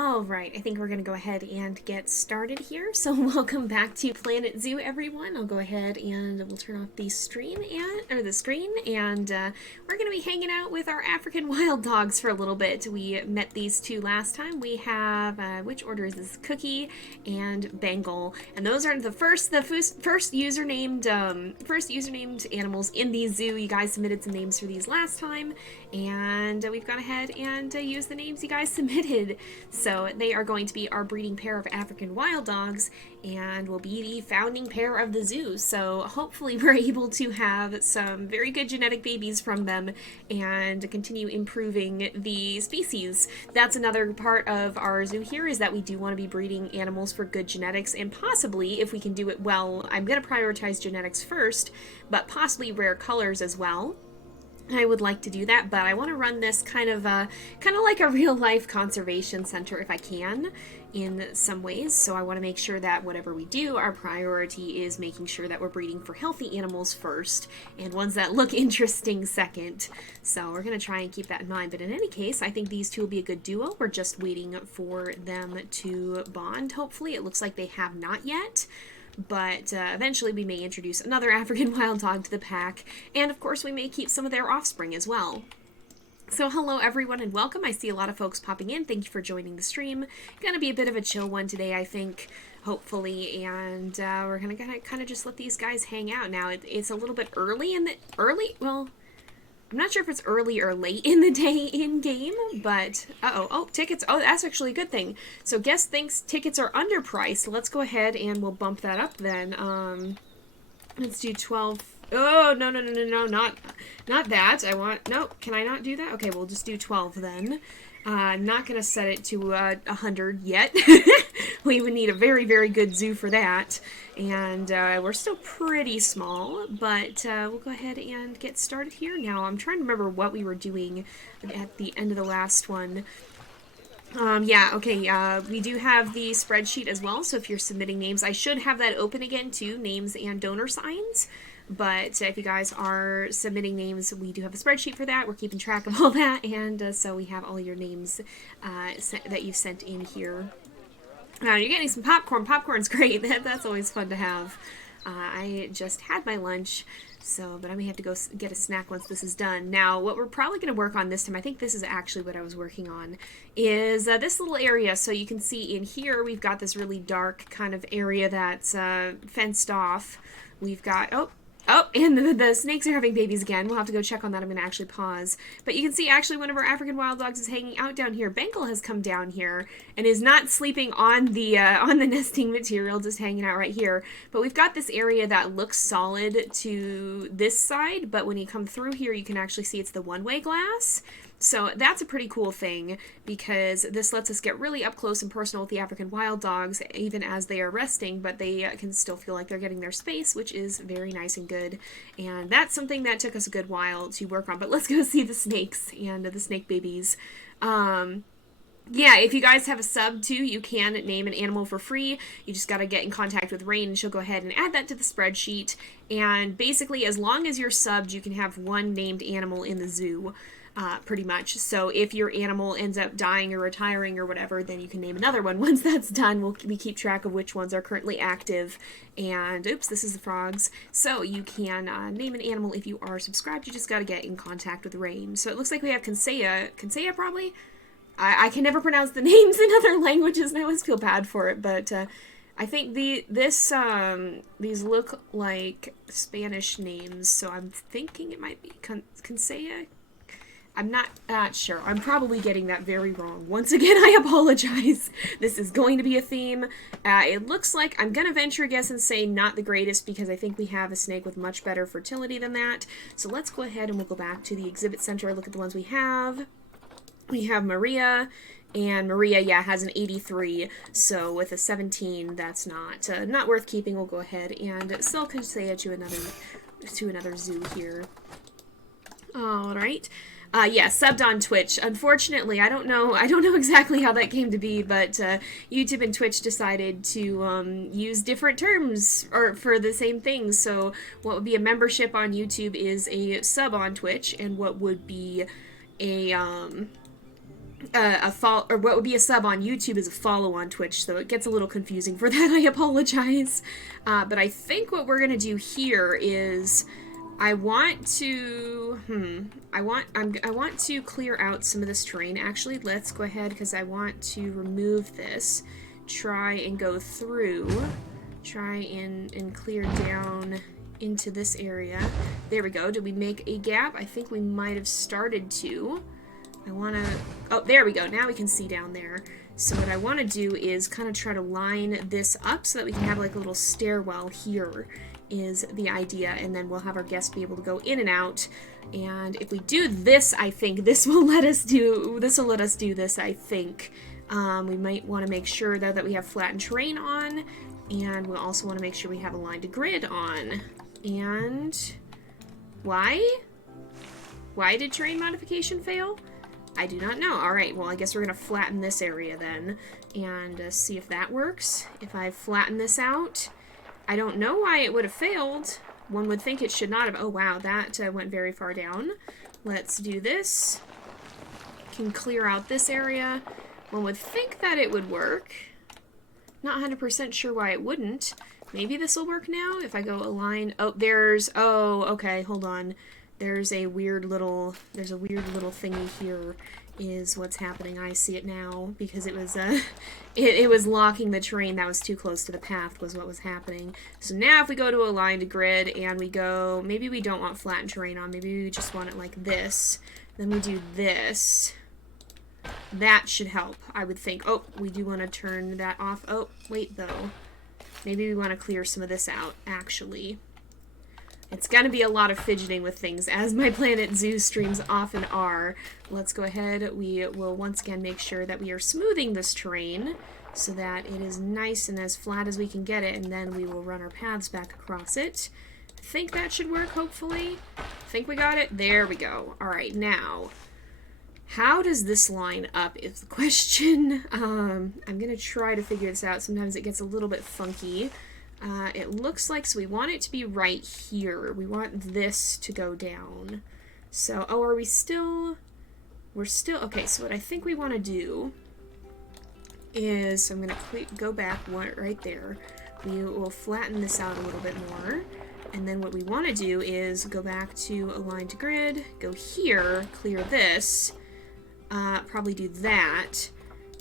All right, I think we're going to go ahead and get started here. So welcome back to Planet Zoo, everyone. I'll go ahead and we'll turn off the stream or the screen, and we're going to be hanging out with our African wild dogs for a little bit. We met these two last time. We have which order is this? Cookie and Bengal, and those are the first user-named animals in the zoo. You guys submitted some names for these last time, and we've gone ahead and used the names you guys submitted. So they are going to be our breeding pair of African wild dogs and will be the founding pair of the zoo. So hopefully we're able to have some very good genetic babies from them and continue improving the species. That's another part of our zoo here, is that we do want to be breeding animals for good genetics, and possibly, if we can do it well, I'm going to prioritize genetics first, but possibly rare colors as well. I would like to do that, but I want to run this kind of like a real-life conservation center if I can, in some ways. So I want to make sure that whatever we do, our priority is making sure that we're breeding for healthy animals first, and ones that look interesting second. So we're going to try and keep that in mind. But in any case, I think these two will be a good duo. We're just waiting for them to bond, hopefully. It looks like they have not yet. But eventually we may introduce another African wild dog to the pack, and of course we may keep some of their offspring as well. So hello everyone and welcome. I see a lot of folks popping in. Thank you for joining the stream. Gonna be a bit of a chill one today, I think, hopefully, and we're gonna kind of just let these guys hang out. Now it's a little bit early well, I'm not sure if it's early or late in the day in-game, but... tickets. Oh, that's actually a good thing. So guest thinks tickets are underpriced. Let's go ahead and we'll bump that up then. Let's do 12... Oh, no, not that. No, can I not do that? Okay, we'll just do 12 then. I'm not going to set it to 100 yet. We would need a very, very good zoo for that. And we're still pretty small, but we'll go ahead and get started here. Now, I'm trying to remember what we were doing at the end of the last one. We do have the spreadsheet as well, so if you're submitting names, I should have that open again too, names and donor signs. But if you guys are submitting names, we do have a spreadsheet for that. We're keeping track of all that, and so we have all your names that you've sent in here. You're getting some popcorn. Popcorn's great. That's always fun to have. I just had my lunch, but I may have to go get a snack once this is done. Now, what we're probably going to work on this time, I think this is actually what I was working on, is this little area. So you can see in here, we've got this really dark kind of area that's fenced off. We've got, and the snakes are having babies again. We'll have to go check on that. I'm going to actually pause. But you can see actually one of our African wild dogs is hanging out down here. Bengal has come down here and is not sleeping on the nesting material, just hanging out right here. But we've got this area that looks solid to this side, but when you come through here, you can actually see it's the one-way glass. So that's a pretty cool thing, because this lets us get really up close and personal with the African wild dogs, even as they are resting, but they can still feel like they're getting their space, which is very nice and good. And that's something that took us a good while to work on. But let's go see the snakes and the snake babies. Yeah, if you guys have a sub too, you can name an animal for free. You just got to get in contact with Rain, and she'll go ahead and add that to the spreadsheet. And basically, as long as you're subbed, you can have one named animal in the zoo. Pretty much. So if your animal ends up dying or retiring or whatever, then you can name another one. Once that's done, we keep track of which ones are currently active. And, oops, this is the frogs. So you can name an animal if you are subscribed. You just got to get in contact with Rain. So it looks like we have Kinsea. Kinsea, probably? I can never pronounce the names in other languages, and I always feel bad for it, but I think these look like Spanish names, so I'm thinking it might be Kinsea. I'm not sure. I'm probably getting that very wrong. Once again, I apologize. This is going to be a theme. It looks like I'm going to venture a guess and say not the greatest, because I think we have a snake with much better fertility than that. So let's go ahead and we'll go back to the exhibit center, look at the ones we have. We have Maria, and Maria, yeah, has an 83, so with a 17, that's not worth keeping. We'll go ahead and sell Kinsea to another zoo here. All right. Yeah, subbed on Twitch. Unfortunately, I don't know exactly how that came to be, but YouTube and Twitch decided to use different terms for the same thing. So what would be a membership on YouTube is a sub on Twitch, and what would be a or what would be a sub on YouTube is a follow on Twitch, so it gets a little confusing for that. I apologize. But I think what we're gonna do here is I want to I want to clear out some of this terrain. Actually, let's go ahead because I want to remove this. Try and go through. Try and clear down into this area. There we go. Did we make a gap? I think we might have started to. I want to... Oh, there we go. Now we can see down there. So what I want to do is kind of try to line this up so that we can have like a little stairwell here is the idea. And then we'll have our guests be able to go in and out. And if we do this, I think this will let us do this, I think. We might want to make sure, though, that we have flattened terrain on. And we'll also want to make sure we have aligned to grid on. And... Why? Why did terrain modification fail? I do not know. Alright, well, I guess we're going to flatten this area then, and see if that works. If I flatten this out, I don't know why it would have failed. One would think it should not have. Oh, wow, that went very far down. Let's do this. Can clear out this area. One would think that it would work. Not 100% sure why it wouldn't. Maybe this will work now if I go align. Oh, there's... Oh, okay, hold on. There's a weird little thingy here is what's happening. I see it now because it was it was locking the terrain that was too close to the path was what was happening. So now if we go to align to grid and we go, maybe we don't want flattened terrain on, maybe we just want it like this. Then we do this. That should help, I would think. Oh, we do want to turn that off. Oh, wait though. Maybe we want to clear some of this out, actually. It's going to be a lot of fidgeting with things, as my Planet Zoo streams often are. Let's go ahead. We will once again make sure that we are smoothing this terrain so that it is nice and as flat as we can get it, and then we will run our paths back across it. I think that should work, hopefully. I think we got it. There we go. All right, now, how does this line up is the question. I'm going to try to figure this out. Sometimes it gets a little bit funky. It looks like, so we want it to be right here. We want this to go down. So, oh, are we still, we're still, okay, so what I think we want to do is, so I'm going to go back one right there. We will flatten this out a little bit more. And then what we want to do is go back to align to grid, go here, clear this, probably do that.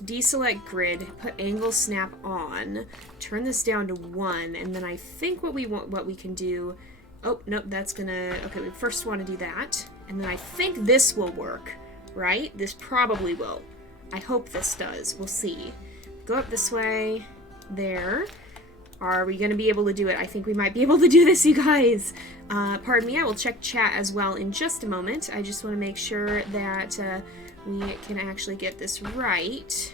Deselect grid, put angle snap on, turn this down to 1, and then I think what we can do, oh, nope, that's gonna, okay, we first want to do that, and then I think this will work, right? This probably will. I hope this does. We'll see. Go up this way, there. Are we gonna be able to do it? I think we might be able to do this, you guys. Pardon me, I will check chat as well in just a moment. I just want to make sure that, we can actually get this right.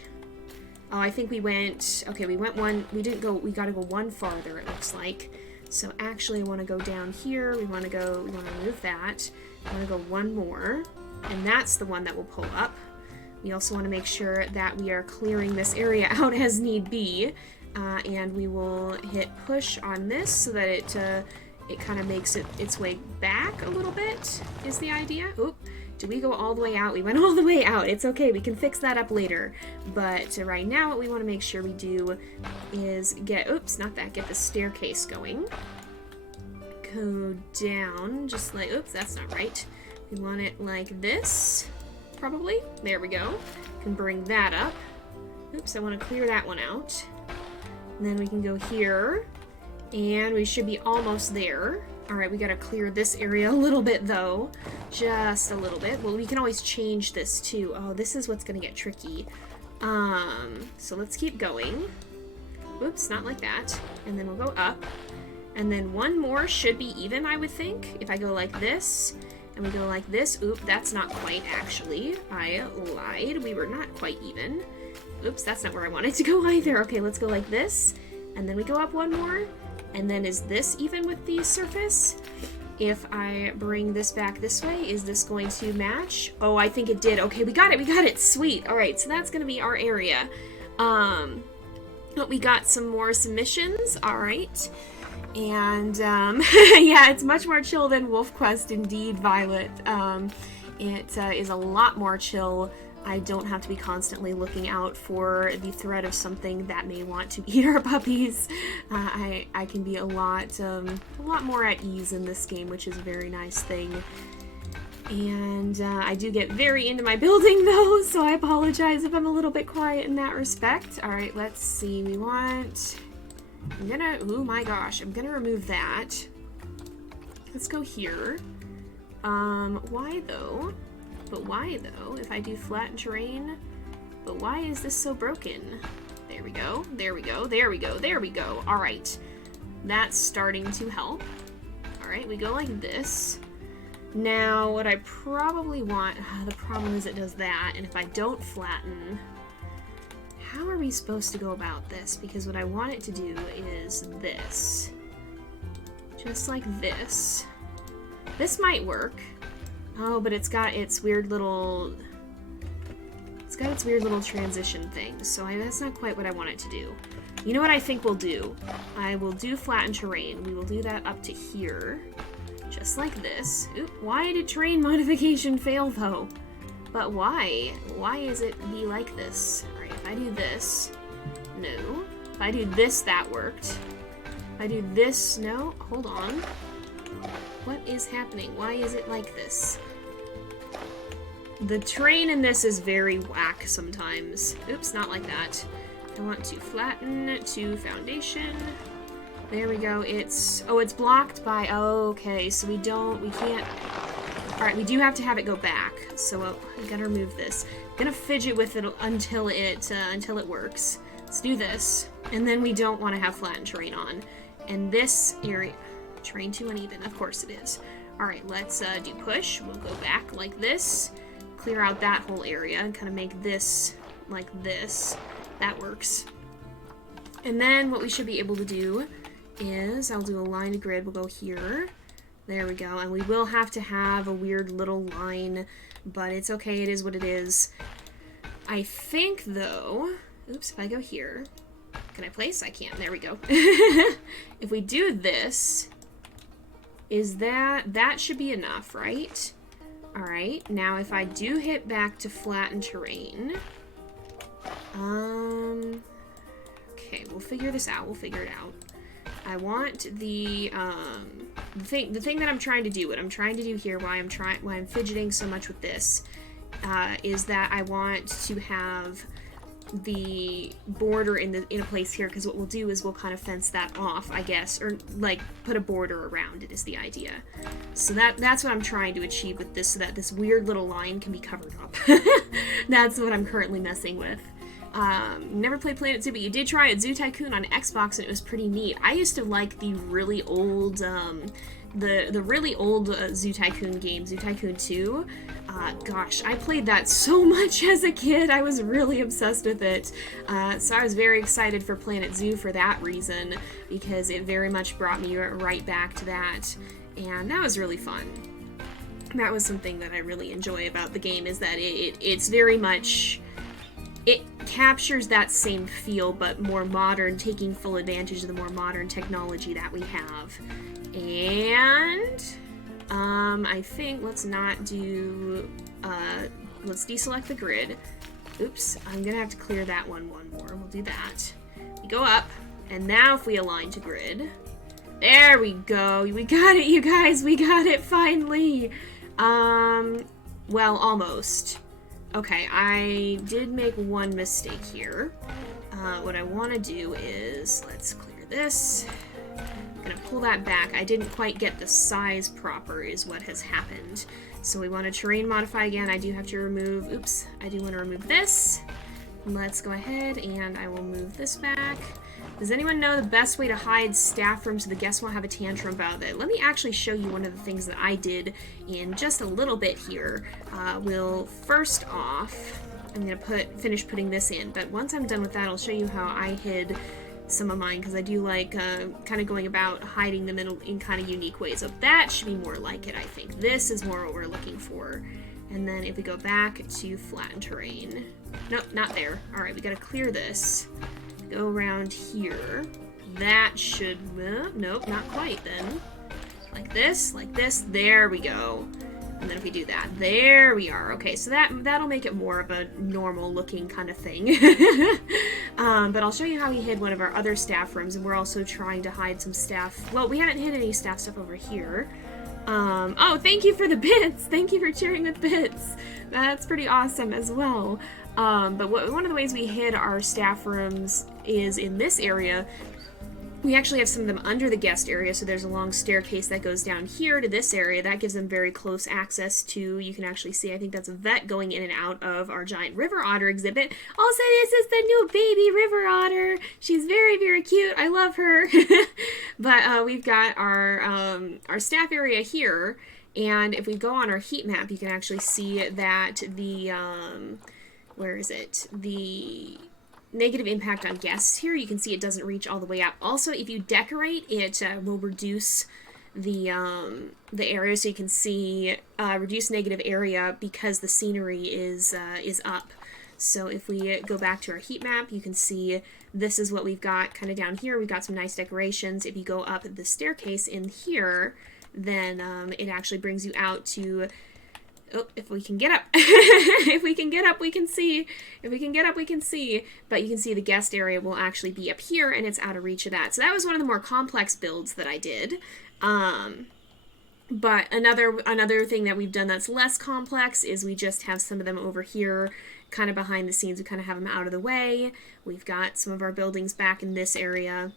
Oh, I think we went, okay, we went one, we didn't go, we gotta go one farther, it looks like. So actually I want to go down here, we want to remove that. I want to go one more, and that's the one that will pull up. We also want to make sure that we are clearing this area out as need be. And we will hit push on this so that it kind of makes its way back a little bit, is the idea. Oop. Did we go all the way out? We went all the way out. It's okay. We can fix that up later. But right now, what we want to make sure we do is get... Oops, not that. Get the staircase going. Go down. Just like... Oops, that's not right. We want it like this. Probably. There we go. Can bring that up. Oops, I want to clear that one out. And then we can go here. And we should be almost there. Alright, we gotta clear this area a little bit, though. Just a little bit. Well, we can always change this, too. Oh, this is what's gonna get tricky. So let's keep going. Oops, not like that. And then we'll go up. And then one more should be even, I would think. If I go like this, and we go like this. Oop, that's not quite, actually. I lied. We were not quite even. Oops, that's not where I wanted to go either. Okay, let's go like this. And then we go up one more. And then is this even with the surface? If I bring this back this way, is this going to match? Oh, I think it did. Okay, we got it, sweet. All right, so that's gonna be our area. But we got some more submissions, all right. And yeah, it's much more chill than Wolf Quest, indeed, Violet. It is a lot more chill I don't have to be constantly looking out for the threat of something that may want to eat our puppies. I can be a lot more at ease in this game, which is a very nice thing. And I do get very into my building though, so I apologize if I'm a little bit quiet in that respect. All right, let's see. Oh my gosh, I'm gonna remove that. Let's go here. Why though? But why though? If I do flatten terrain, but why is this so broken? There we go, there we go, there we go, there we go. All right, that's starting to help. All right, we go like this. Now, what I probably want, the problem is it does that, and if I don't flatten, how are we supposed to go about this? Because what I want it to do is this. Just like this. This might work. Oh, but it's got its weird little transition thing, so that's not quite what I want it to do. You know what I think we'll do? I will do flatten terrain. We will do that up to here. Just like this. Oop, why did terrain modification fail though? But why? Why is it be like this? Alright, if I do this, no. If I do this, that worked. If I do this, no. Hold on. What is happening? Why is it like this? The terrain in this is very whack sometimes. Oops, not like that. I want to flatten to foundation. There we go. It's blocked by, okay, so we can't, all right, we do have to have it go back. So I gotta remove this. I'm gonna fidget with it until it works. Let's do this. And then we don't want to have flattened terrain on. And this area, terrain too uneven, of course it is. All right, let's do push. We'll go back like this, clear out that whole area and kind of make this like this. That works. And then what we should be able to do is I'll do a line to grid. We'll go here. There we go. And we will have to have a weird little line, but it's okay. It is what it is. I think though, oops, if I go here, can I place? I can. There we go. If we do this, that should be enough, right? All right. Now if I do hit back to flatten terrain, okay, we'll figure this out. We'll figure it out. I want the thing that I'm trying to do, what I'm trying to do here, why I'm fidgeting so much with this, is that I want to have the border in a place here, because what we'll do is we'll kind of fence that off, I guess, or like put a border around it is the idea. So that's what I'm trying to achieve with this, so that this weird little line can be covered up. That's what I'm currently messing with. Never played Planet Zoo, but you did try it, Zoo Tycoon on Xbox, and it was pretty neat. I used to like the really old, the really old Zoo Tycoon game, Zoo Tycoon 2. Gosh, I played that so much as a kid. I was really obsessed with it. So I was very excited for Planet Zoo for that reason, because it very much brought me right back to that, and that was really fun. That was something that I really enjoy about the game, is that it's very much... It captures that same feel, but more modern, taking full advantage of the more modern technology that we have. And I think let's not do, let's deselect the grid. Oops, I'm gonna have to clear that one more. We'll do that. We go up, and now if we align to grid, there we go. We got it, you guys. We got it finally. Well, almost. Okay, I did make one mistake here. What I want to do is, let's clear this. I'm gonna pull that back. I didn't quite get the size proper is what has happened. So we want to terrain modify again. I do have to remove, oops, I do want to remove this. Let's go ahead and I will move this back. Does anyone know the best way to hide staff rooms so the guests won't have a tantrum about it? Let me actually show you one of the things that I did in just a little bit here. We'll first off, I'm going to finish putting this in, but once I'm done with that, I'll show you how I hid some of mine, because I do like kind of going about hiding them in kind of unique ways. So that should be more like it, I think. This is more what we're looking for. And then if we go back to flatten terrain, nope, not there. All right, we got to clear this. Go around here. That should, nope, not quite then. Like this, there we go. And then if we do that, there we are. Okay, so that'll make it more of a normal looking kind of thing. But I'll show you how we hid one of our other staff rooms, and we're also trying to hide some staff. Well, we haven't hid any staff stuff over here. Oh, thank you for the bits. Thank you for cheering with bits. That's pretty awesome as well. But one of the ways we hid our staff rooms is in this area. We actually have some of them under the guest area, so there's a long staircase that goes down here to this area. That gives them very close access to, you can actually see, I think that's a vet going in and out of our giant river otter exhibit. Also, this is the new baby river otter. She's very, very cute. I love her. But we've got our staff area here, and if we go on our heat map, you can actually see that the, where is it? The negative impact on guests here, you can see it doesn't reach all the way up. Also, if you decorate, it will reduce the area, so you can see reduce negative area because the scenery is up. So if we go back to our heat map, you can see this is what we've got kind of down here. We've got some nice decorations. If you go up the staircase in here, then it actually brings you out to, oh, if we can get up. If we can get up, we can see. If we can get up, we can see. But you can see the guest area will actually be up here, and it's out of reach of that. So that was one of the more complex builds that I did. But another thing that we've done that's less complex is we just have some of them over here, kind of behind the scenes. We kind of have them out of the way. We've got some of our buildings back in this area.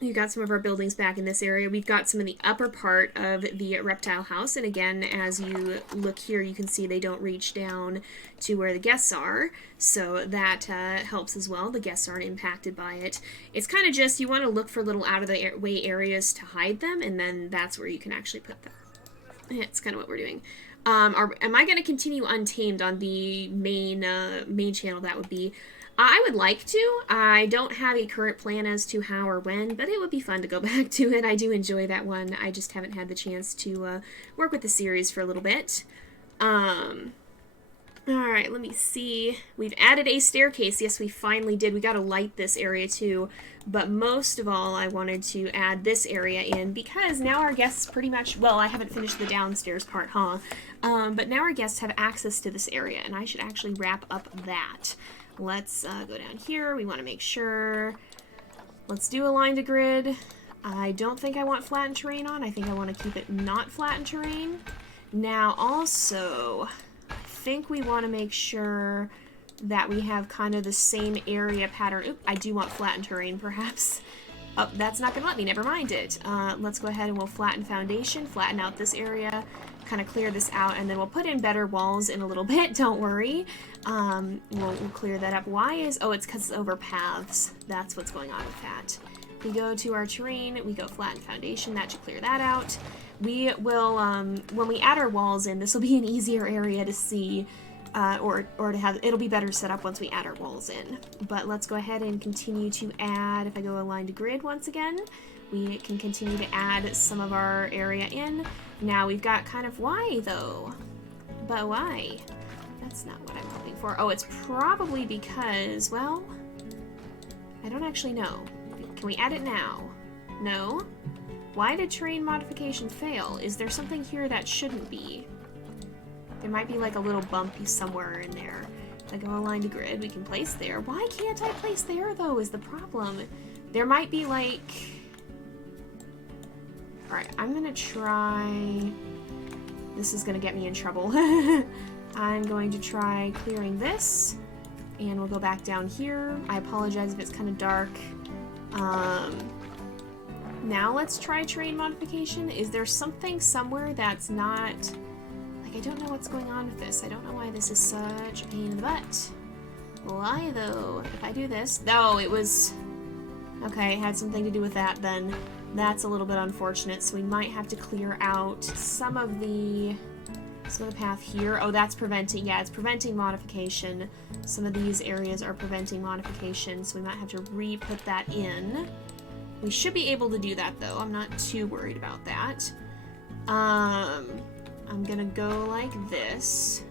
We've got some of our buildings back in this area. We've got some in the upper part of the reptile house. And again, as you look here, you can see they don't reach down to where the guests are. So that helps as well. The guests aren't impacted by it. It's kind of just, you want to look for little out of the way areas to hide them. And then that's where you can actually put them. It's kind of what we're doing. Am I going to continue Untamed on the main channel? That would be... I would like to. I don't have a current plan as to how or when, but it would be fun to go back to it. I do enjoy that one. I just haven't had the chance to work with the series for a little bit. Alright, let me see. We've added a staircase. Yes, we finally did. We got to light this area too. But most of all, I wanted to add this area in because now our guests pretty much... Well, I haven't finished the downstairs part, huh? But now our guests have access to this area, and I should actually wrap up that. Let's go down here. We want to make sure. Let's do align to grid. I don't think I want flattened terrain on. I think I want to keep it not flattened terrain. Now also, I think we want to make sure that we have kind of the same area pattern. Oop, I do want flattened terrain perhaps. Oh, that's not going to let me. Never mind it. Let's go ahead and we'll flatten foundation, flatten out this area, kind of clear this out, and then we'll put in better walls in a little bit. Don't worry. We'll clear that up. Why is... Oh, it's because it's over paths. That's what's going on with that. We go to our terrain. We go flatten foundation. That should clear that out. We will, when we add our walls in, this will be an easier area to see, or to have... It'll be better set up once we add our walls in. But let's go ahead and continue to add... If I go align to grid once again, we can continue to add some of our area in. Now we've got kind of... Why, though? But why? That's not what I'm hoping for. Oh, it's probably because, well, I don't actually know. Can we add it now? No? Why did terrain modification fail? Is there something here that shouldn't be? There might be like a little bumpy somewhere in there. If I go align to grid, we can place there. Why can't I place there, though, is the problem. There might be like... Alright, I'm gonna try... This is gonna get me in trouble. I'm going to try clearing this, and we'll go back down here. I apologize if it's kind of dark. Now let's try terrain modification. Is there something somewhere that's not... Like, I don't know what's going on with this. I don't know why this is such a pain in the butt. Why, though? If I do this... Oh, it was... Okay, it had something to do with that, then. That's a little bit unfortunate, so we might have to clear out some of the path here. Oh, that's preventing... Yeah, it's preventing modification. Some of these areas are preventing modification, so we might have to re-put that in. We should be able to do that, though. I'm not too worried about that. I'm gonna go like this.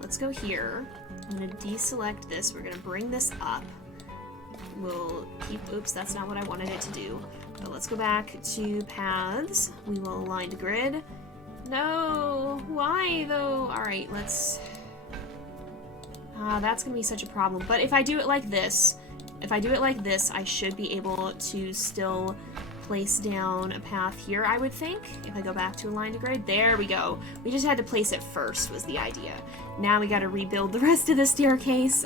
Let's go here. I'm gonna deselect this. We're gonna bring this up. We'll keep... Oops, that's not what I wanted it to do. But let's go back to paths. We will align to grid. No, why though? All right, let's, that's gonna be such a problem. But if I do it like this, I should be able to still place down a path here, I would think. If I go back to align to grid, there we go. We just had to place it first was the idea. Now we gotta rebuild the rest of the staircase.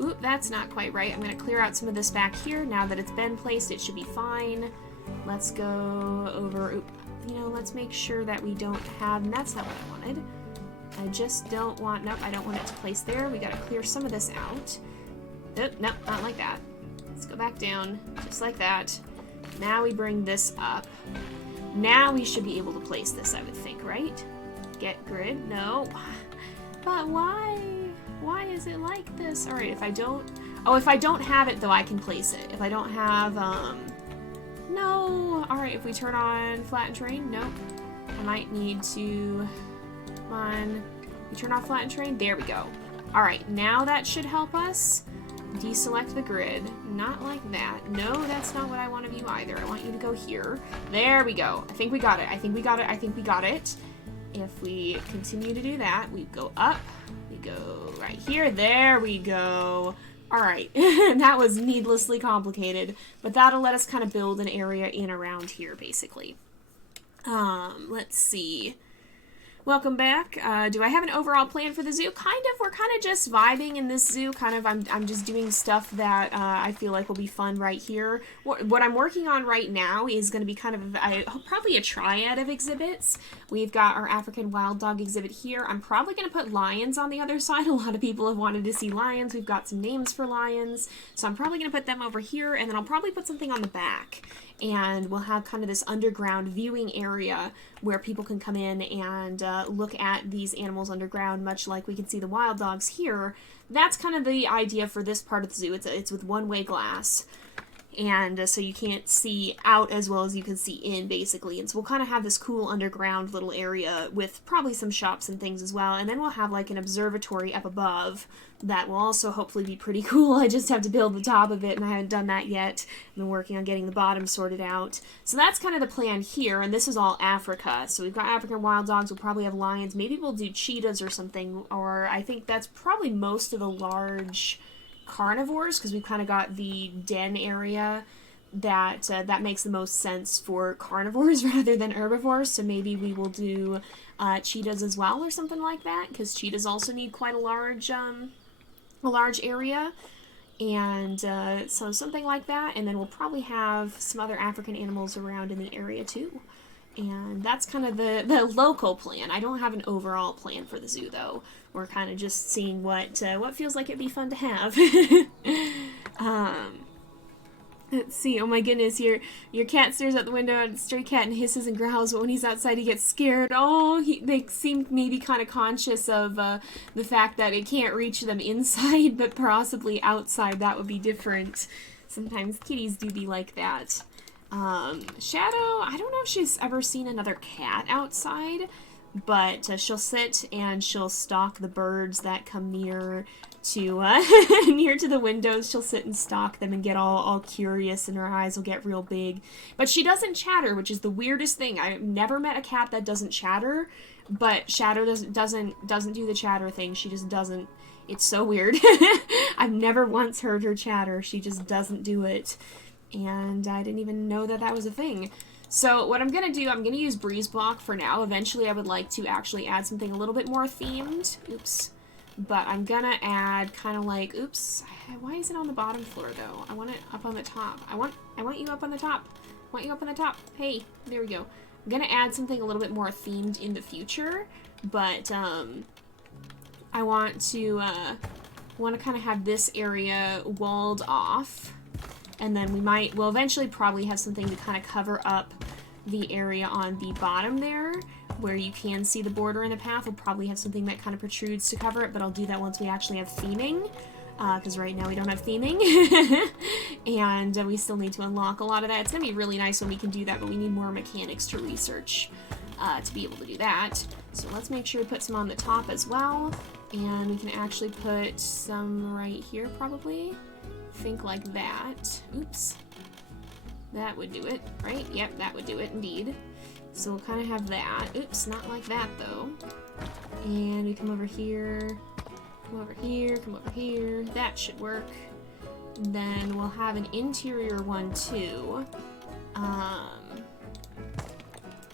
Oop, that's not quite right. I'm gonna clear out some of this back here. Now that it's been placed, it should be fine. Let's go over, oop, you know, let's make sure that we don't have, and that's not what I wanted. I just don't want, nope, I don't want it to place there. We gotta clear some of this out. Nope, nope, not like that. Let's go back down, just like that. Now we bring this up. Now we should be able to place this, I would think, right? Get grid, no. But why? Why is it like this? All right, if I don't, oh, if I don't have it though, I can place it. If I don't have, no. All right, if we turn on flatten terrain, nope. I might need to, come on. We turn off flatten terrain, there we go. All right, now that should help us. Deselect the grid. Not like that. No, that's not what I want of you either. I want you to go here. There we go. I think we got it. I think we got it. I think we got it. If we continue to do that, we go up. We go right here. There we go. All right. That was needlessly complicated, but that'll let us kind of build an area in around here, basically. Let's see. Welcome back. Do I have an overall plan for the zoo? Kind of. We're kind of just vibing in this zoo. Kind of, I'm just doing stuff that I feel like will be fun right here. What I'm working on right now is going to be kind of probably a triad of exhibits. We've got our African wild dog exhibit here. I'm probably going to put lions on the other side. A lot of people have wanted to see lions. We've got some names for lions. So I'm probably going to put them over here, and then I'll probably put something on the back. And we'll have kind of this underground viewing area where people can come in and look at these animals underground, much like we can see the wild dogs here. That's kind of the idea for this part of the zoo. It's with one-way glass, and so you can't see out as well as you can see in, basically. And so we'll kind of have this cool underground little area with probably some shops and things as well. And then we'll have like an observatory up above that will also hopefully be pretty cool. I just have to build the top of it, and I haven't done that yet. I've been working on getting the bottom sorted out. So that's kind of the plan here, and this is all Africa. So we've got African wild dogs, we'll probably have lions, maybe we'll do cheetahs or something, or I think that's probably most of the large carnivores, because we've kind of got the den area that makes the most sense for carnivores rather than herbivores. So maybe we will do cheetahs as well or something like that, because cheetahs also need quite a large area, and so something like that. And then we'll probably have some other African animals around in the area too. And that's kind of the local plan. I don't have an overall plan for the zoo though. We're kind of just seeing what feels like it'd be fun to have. Let's see. Oh my goodness, your cat stares out the window and stray cat and hisses and growls, but when he's outside he gets scared. Oh, they seem maybe kind of conscious of the fact that it can't reach them inside, but possibly outside that would be different. Sometimes kitties do be like that. Shadow, I don't know if she's ever seen another cat outside, but she'll sit and she'll stalk the birds that come near to near to the windows. She'll sit and stalk them and get all curious, and her eyes will get real big. But she doesn't chatter, which is the weirdest thing. I've never met a cat that doesn't chatter, but Shadow doesn't do the chatter thing. She just doesn't. It's so weird. I've never once heard her chatter. She just doesn't do it. And I didn't even know that was a thing. So what I'm going to do, I'm going to use Breeze Block for now. Eventually I would like to actually add something a little bit more themed. Oops. But I'm going to add kind of like, oops, why is it on the bottom floor though? I want it up on the top. I want you up on the top. I want you up on the top. Hey, there we go. I'm going to add something a little bit more themed in the future, but I want to kind of have this area walled off. And then we'll eventually probably have something to kind of cover up the area on the bottom there, where you can see the border in the path. We'll probably have something that kind of protrudes to cover it, but I'll do that once we actually have theming, because right now we don't have theming, and we still need to unlock a lot of that. It's going to be really nice when we can do that, but we need more mechanics to research to be able to do that. So let's make sure we put some on the top as well, and we can actually put some right here probably. Think like that. Oops. That would do it, right? Yep, that would do it indeed. So we'll kind of have that. Oops, not like that though. And we come over here, come over here, come over here. That should work. Then we'll have an interior one too.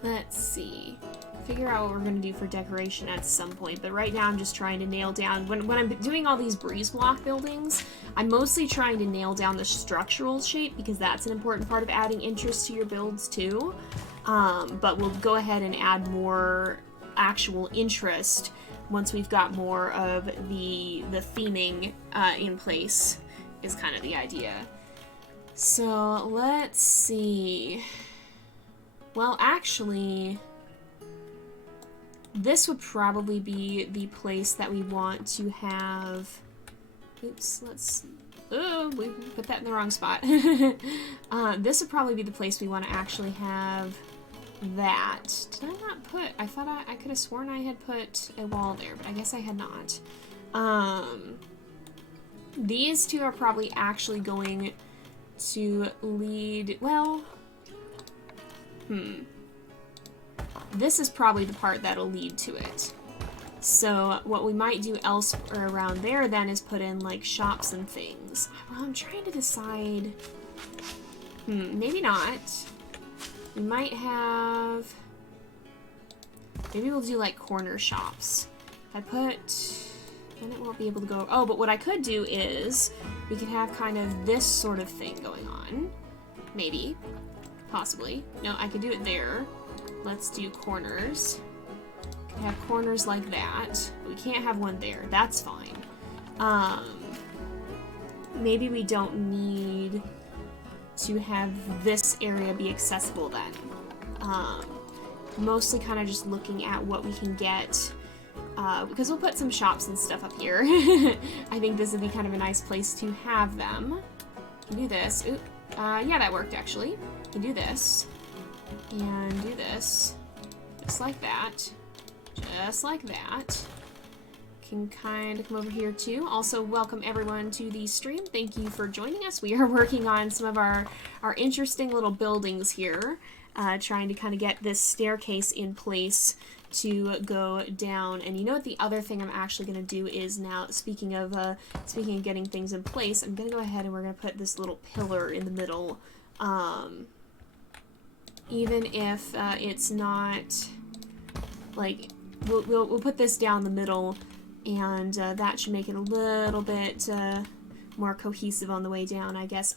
Let's see. Figure out what we're going to do for decoration at some point, but right now I'm just trying to nail down, when I'm doing all these breeze block buildings, I'm mostly trying to nail down the structural shape because that's an important part of adding interest to your builds too. But we'll go ahead and add more actual interest once we've got more of the theming in place, is kind of the idea. So let's see. Well, actually, this would probably be the place that we want to have. Oops, let's. Oh, we put that in the wrong spot. This would probably be the place we want to actually have that. Did I not put? I thought I could have sworn I had put a wall there, but I guess I had not. These two are probably actually going to lead. Well. This is probably the part that'll lead to it. So what we might do else or around there then is put in like shops and things. Well, I'm trying to decide. Maybe not. We might have. Maybe we'll do like corner shops. If I put. Then it won't be able to go. Oh, but what I could do is we could have kind of this sort of thing going on. Maybe. Possibly. No, I could do it there. Let's do corners. We can have corners like that. We can't have one there. That's fine. Maybe we don't need to have this area be accessible then. Mostly kind of just looking at what we can get. Because we'll put some shops and stuff up here. I think this would be kind of a nice place to have them. You can do this. Oop. Yeah, that worked actually. You can do this. And do this. Just like that. Just like that. Can kind of come over here too. Also, welcome everyone to the stream. Thank you for joining us. We are working on some of our interesting little buildings here. Trying to kind of get this staircase in place to go down. And you know what the other thing I'm actually going to do is now, speaking of getting things in place, I'm going to go ahead and we're going to put this little pillar in the middle. Even if it's not, like, we'll put this down the middle, and that should make it a little bit more cohesive on the way down, I guess.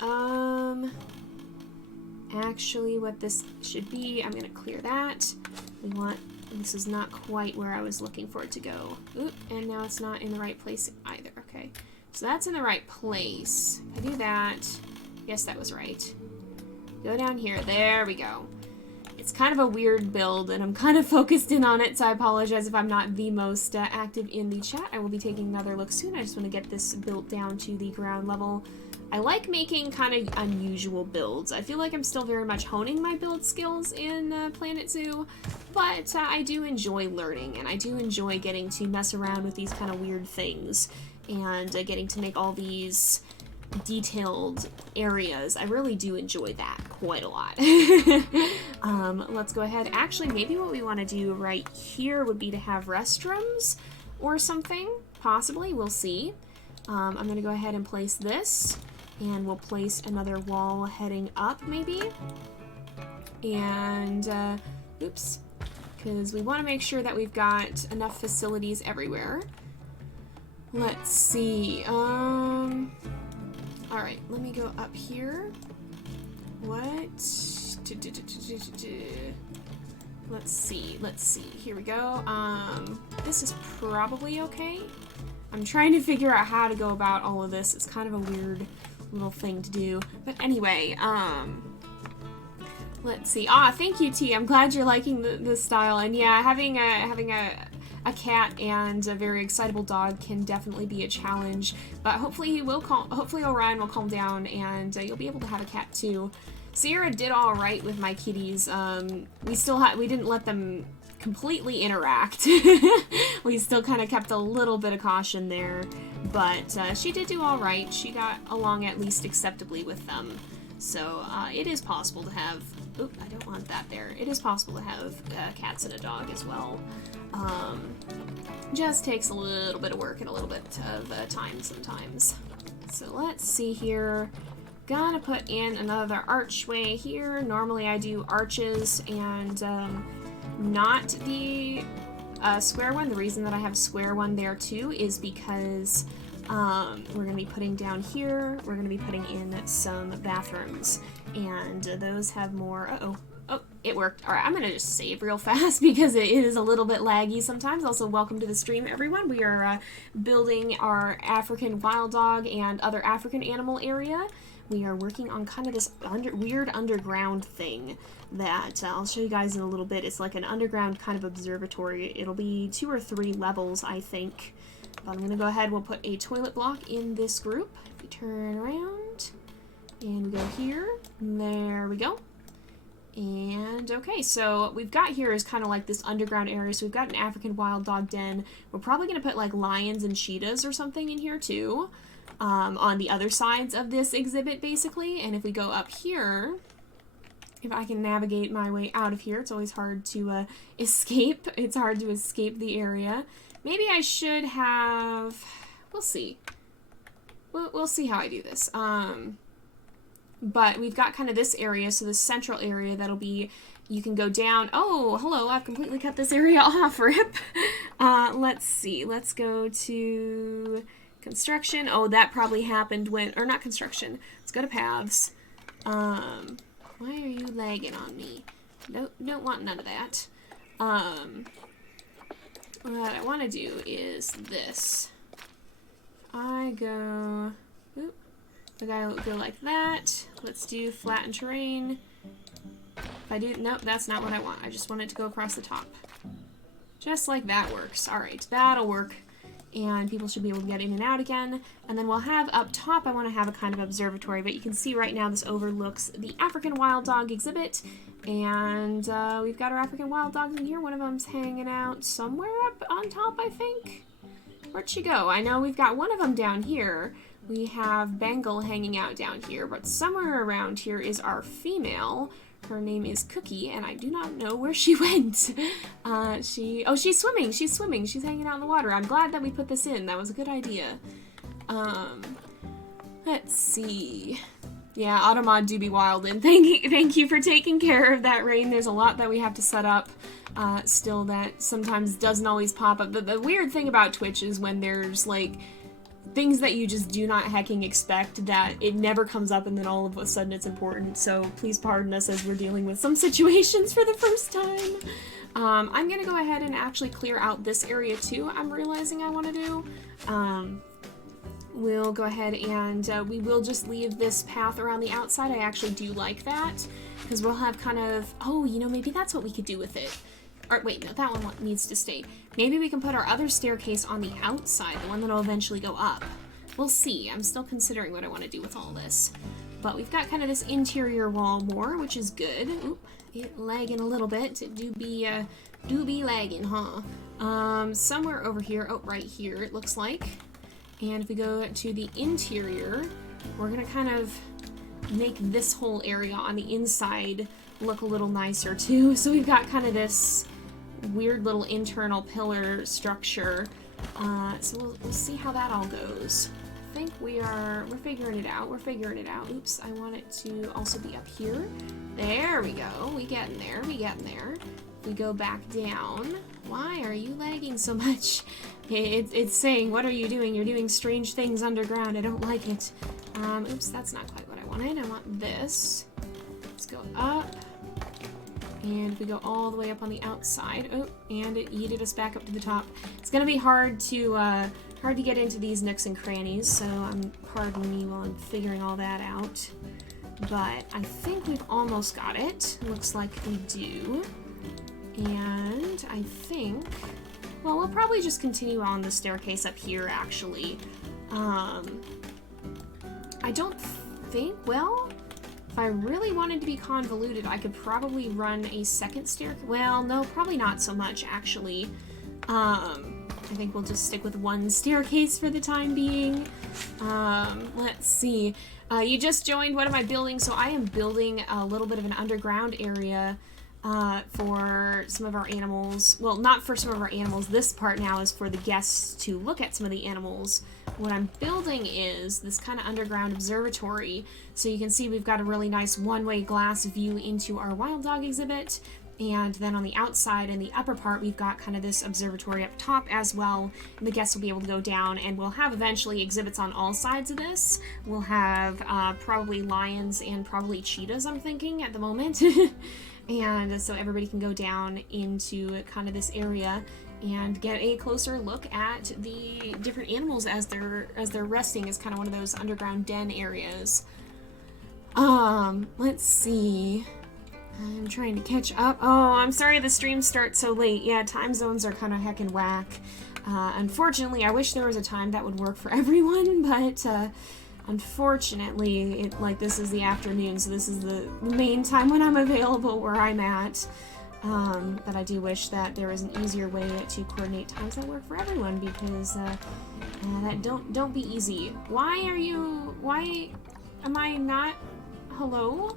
Actually, what this should be, I'm going to clear that. This is not quite where I was looking for it to go. Oop, and now it's not in the right place either. Okay, so that's in the right place. If I do that, yes, that was right. Go down here. There we go. It's kind of a weird build, and I'm kind of focused in on it, so I apologize if I'm not the most active in the chat. I will be taking another look soon. I just want to get this built down to the ground level. I like making kind of unusual builds. I feel like I'm still very much honing my build skills in Planet Zoo, but I do enjoy learning, and I do enjoy getting to mess around with these kind of weird things, and getting to make all these detailed areas. I really do enjoy that quite a lot. Let's go ahead. Actually, maybe what we want to do right here would be to have restrooms or something. Possibly. We'll see. I'm going to go ahead and place this, and we'll place another wall heading up maybe. And, oops, because we want to make sure that we've got enough facilities everywhere. Let's see. Alright, let me go up here. What? Let's see. Here we go. This is probably okay. I'm trying to figure out how to go about all of this. It's kind of a weird little thing to do. But anyway, let's see. Thank you, T. I'm glad you're liking the style. And yeah, having a cat and a very excitable dog can definitely be a challenge, but hopefully Orion will calm down, and you'll be able to have a cat too. Sierra did all right with my kitties. We didn't let them completely interact. We still kind of kept a little bit of caution there, but she did do all right. She got along at least acceptably with them. So it is possible to have Oop, I don't want that there. It is possible to have cats and a dog as well. Just takes a little bit of work and a little bit of time sometimes. So let's see here. Gonna put in another archway here. Normally I do arches and not the square one. The reason that I have a square one there too is because we're going to be putting down here, we're going to be putting in some bathrooms, and those have more, oh, it worked. Alright, I'm going to just save real fast because it is a little bit laggy sometimes. Also, welcome to the stream, everyone. We are building our African wild dog and other African animal area. We are working on kind of this weird underground thing that I'll show you guys in a little bit. It's like an underground kind of observatory. It'll be 2 or 3 levels, I think. But I'm going to go ahead, we'll put a toilet block in this group. If we turn around and go here, there we go. And okay, so what we've got here is kind of like this underground area. So we've got an African wild dog den. We're probably going to put like lions and cheetahs or something in here too. On the other sides of this exhibit, basically. And if we go up here, if I can navigate my way out of here, it's always hard to escape. It's hard to escape the area. Maybe I should have, we'll see. We'll see how I do this. But we've got kind of this area, so the central area that'll be, you can go down. Oh, hello, I've completely cut this area off, rip. Let's see, let's go to construction. Oh, that probably happened when, or not construction. Let's go to paths. Why are you lagging on me? Don't want none of that. What I want to do is this. I go, oop, the guy will go like that. Let's do flatten terrain. If I do, nope, that's not what I want. I just want it to go across the top. Just like that works. Alright, that'll work. And people should be able to get in and out again. And then we'll have up top, I want to have a kind of observatory, but you can see right now this overlooks the African wild dog exhibit. And we've got our African wild dogs in here. One of them's hanging out somewhere up on top, I think. Where'd she go? I know we've got one of them down here. We have Bengal hanging out down here, but somewhere around here is our female. Her name is Cookie, and I do not know where she went. Oh, she's swimming. She's swimming. She's hanging out in the water. I'm glad that we put this in. That was a good idea. Let's see. Yeah, Automod do be wild, and thank you for taking care of that, Rain. There's a lot that we have to set up still that sometimes doesn't always pop up. The weird thing about Twitch is when there's, like, things that you just do not hecking expect, that it never comes up and then all of a sudden it's important. So please pardon us as we're dealing with some situations for the first time. I'm gonna go ahead and actually clear out this area too. I'm realizing I want to do. We'll go ahead and we will just leave this path around the outside. I actually do like that because we'll have kind of, oh, you know, maybe that's what we could do with it. Or wait, no, that one needs to stay. Maybe we can put our other staircase on the outside, the one that'll eventually go up. We'll see. I'm still considering what I want to do with all this. But we've got kind of this interior wall more, which is good. Oop, it lagging a little bit. It do be lagging, huh? Somewhere over here, oh, right here, it looks like. And if we go to the interior, we're gonna kind of make this whole area on the inside look a little nicer too. So we've got kind of this weird little internal pillar structure. So we'll see how that all goes. I think we're figuring it out. We're figuring it out. Oops, I want it to also be up here. There we go. We getting there. We getting there. If we go back down. Why are you lagging so much? It's saying, what are you doing? You're doing strange things underground. I don't like it. Oops, that's not quite what I wanted. I want this. Let's go up. And we go all the way up on the outside. Oh, and it yeeted us back up to the top. It's gonna be hard to get into these nooks and crannies, so pardon me while I'm figuring all that out. But I think we've almost got it. Looks like we do. And I think, well, we'll probably just continue on the staircase up here, actually. I don't think, well, if I really wanted to be convoluted, I could probably run a second staircase. Well, no, probably not so much, actually. I think we'll just stick with one staircase for the time being. Let's see. You just joined. What am I building? So I am building a little bit of an underground area for some of our animals. Well, not for some of our animals. This part now is for the guests to look at some of the animals. What I'm building is this kind of underground observatory. So you can see we've got a really nice one-way glass view into our wild dog exhibit. And then on the outside, in the upper part, we've got kind of this observatory up top as well. And the guests will be able to go down, and we'll have eventually exhibits on all sides of this. We'll have probably lions and probably cheetahs, I'm thinking, at the moment. And so everybody can go down into kind of this area and get a closer look at the different animals as they're resting. Is kind of one of those underground den areas. Let's see. I'm trying to catch up. Oh, I'm sorry the stream starts so late. Yeah, time zones are kind of heckin' whack. Unfortunately, I wish there was a time that would work for everyone, but unfortunately, this is the afternoon, so this is the main time when I'm available where I'm at. But I do wish that there was an easier way to coordinate times that work for everyone, because that don't be easy. Why am I not? Hello?